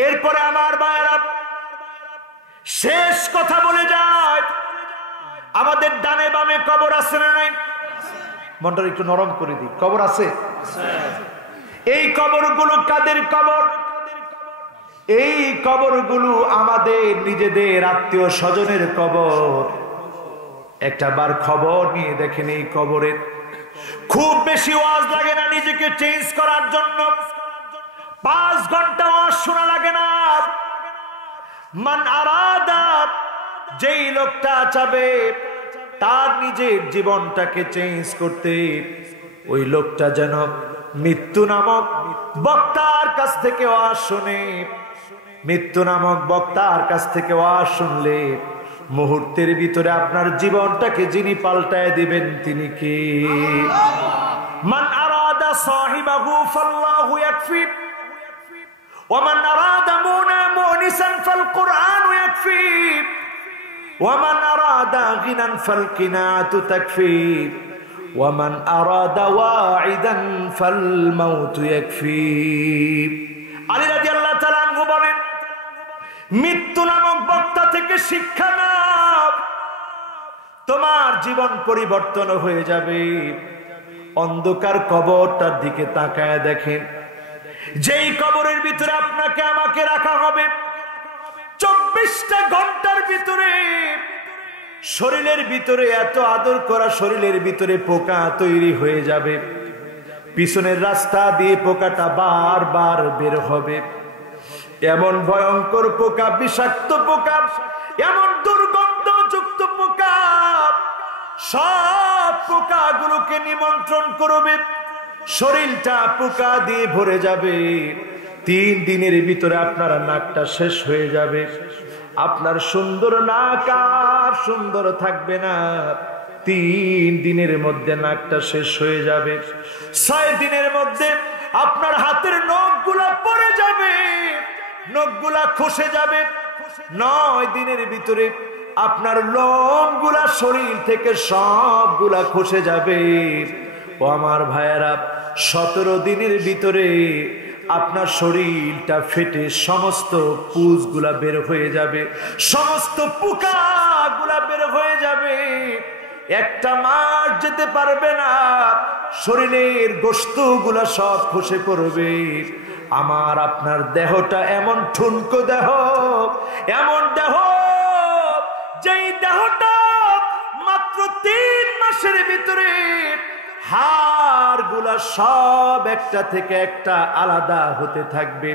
এরপরে আমার ভাইরা শেষ কথা বলে যায়, আমাদের ডানে বামে কবর আছে না নাই? মনটা একটু নরম করে দিই। কবর আছে? এই কবরগুলো কাদের কবর? এই কবরগুলো আমাদের নিজেদের আত্মীয় স্বজনের কবর। একটা বার খবর নিয়ে দেখেন, এই কবরের খুব বেশি ওয়াজ লাগে না নিজেকে চেঞ্জ করার জন্য, 5 ঘন্টা ওয়াজ শোনা লাগে না। মান আরাদা, যেই লোকটা চাবে তার নিজের জীবনটাকে চেঞ্জ করতে, ওই লোকটা যেন মৃত্যু নামক বক্তার কাছ থেকে ওয়াজ শুনে। মৃত্যু নামক বক্তার কাছ থেকে ওয়াজ শুনলে মুহূর্তের ভিতরে আপনার জীবনটাকে যিনি পাল্টায় দিবেন তিনি কে? মান আরাদা সাহিবাহু ফাল্লাহু ইয়াকফি ওয়া মান আরাদা মুনিসান ফাল কুরআনু ইয়াকফি। ওয়ামান আরাদা গিনান ফাল কিনাতু তাকফি ওয়ামান আরাদা ওয়াইদান ফাল মাউতু ইয়াকফি। আলী রাদিয়াল্লাহু তাআলা আনহু বলেন, মৃত্যু নামক বক্তা থেকে শিক্ষা নাও, তোমার জীবন পরিবর্তন হয়ে যাবে। অন্ধকার কবরটার দিকে তাকায় দেখেন, যেই কবরের ভিতরে আপনাকে আমাকে রাখা হবে, 24টা ঘন্টার ভিতরে শরীরের ভিতরে এত আদর করা শরীরের ভিতরে পোকা তৈরি হয়ে যাবে। পিছনের রাস্তা দিয়ে পোকাটা বারবার বের হবে। এমন ভয়ঙ্কর পোকা, বিষাক্ত পোকা, এমন দুর্গন্ধযুক্ত পোকা, সব পোকাগুলোকে নিমন্ত্রণ করবে। শরীরটা পোকা দিয়ে ভরে যাবে। 3 দিনের ভিতরে আপনার নাকটা শেষ হয়ে যাবে। আপনার সুন্দর নাক আর সুন্দর থাকবে না। 3 দিনের মধ্যে নাকটা শেষ হয়ে যাবে। 6 দিনের মধ্যে আপনার হাতের নখগুলা পড়ে যাবে, নখগুলা খসে যাবে। 9 দিনের ভিতরে আপনার লোমগুলা শরীর থেকে সবগুলা খসে যাবে। ও আমার ভাইয়েরা, 17 দিনের ভিতরে আপনার শরীরটা ফেটে সমস্ত পুঁজগুলা বের হয়ে যাবে, সমস্ত পোকাগুলা বের হয়ে যাবে। একটা মাস যেতে পারবে না, শরীরের গোশতগুলা সব খসে পড়বে। আমার আপনার দেহটা এমন ঠুনকো দেহ, এমন দেহ, যেই দেহটা মাত্র 3 মাসের ভিতরে হাড়গুলা সব একটা থেকে একটা আলাদা হতে থাকবে,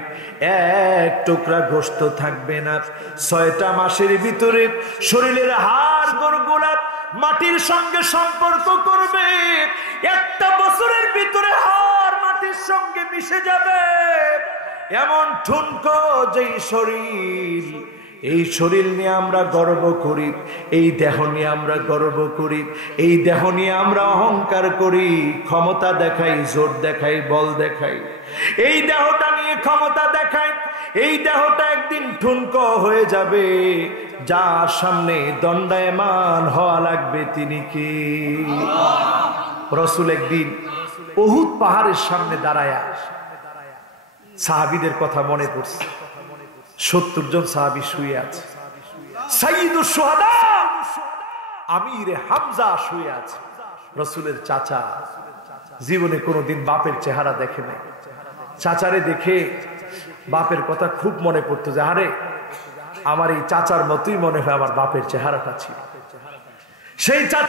এক টুকরা গোশত থাকবে না। 6টা মাসের ভিতরে শরীরের হাড় গোড়গুলা মাটির সঙ্গে সম্পর্ক করবে। 1 বছরের ভিতরে হাড় মাটির সঙ্গে মিশে যাবে। এমন ঠুনকো যেই শরীর, এই শরীর নিয়ে আমরা গর্ব করি, এই দেহ নিয়ে আমরা গর্ব করি, এই দেহ নিয়ে আমরা অহংকার করি, ক্ষমতা দেখাই, জোর দেখাই, বল দেখাই, এই দেহটা নিয়ে ক্ষমতা দেখাই। এই দেহটা একদিন ঠুনকো হয়ে যাবে। যার সামনে দণ্ডায়মান হওয়া লাগবে তিনি কি? রাসূল একদিন উহুদ পাহাড়ের সামনে দাঁড়ায়া সাহাবীদের কথা মনে পড়ছে। 70 জন সাহাবী শুয়ে আছে। সাইয়্যিদুশ শুহাদা আমিরে হামজা শুয়ে আছে। রাসূলের চাচা জীবনে কোনোদিন বাপের চেহারা দেখে নাই। চাচারে দেখে বাপের কথা খুব মনে পড়তো, যে আরে আমার এই চাচার মতোই মনে হয় আমার বাপের চেহারাটা ছিল। সেই চাচা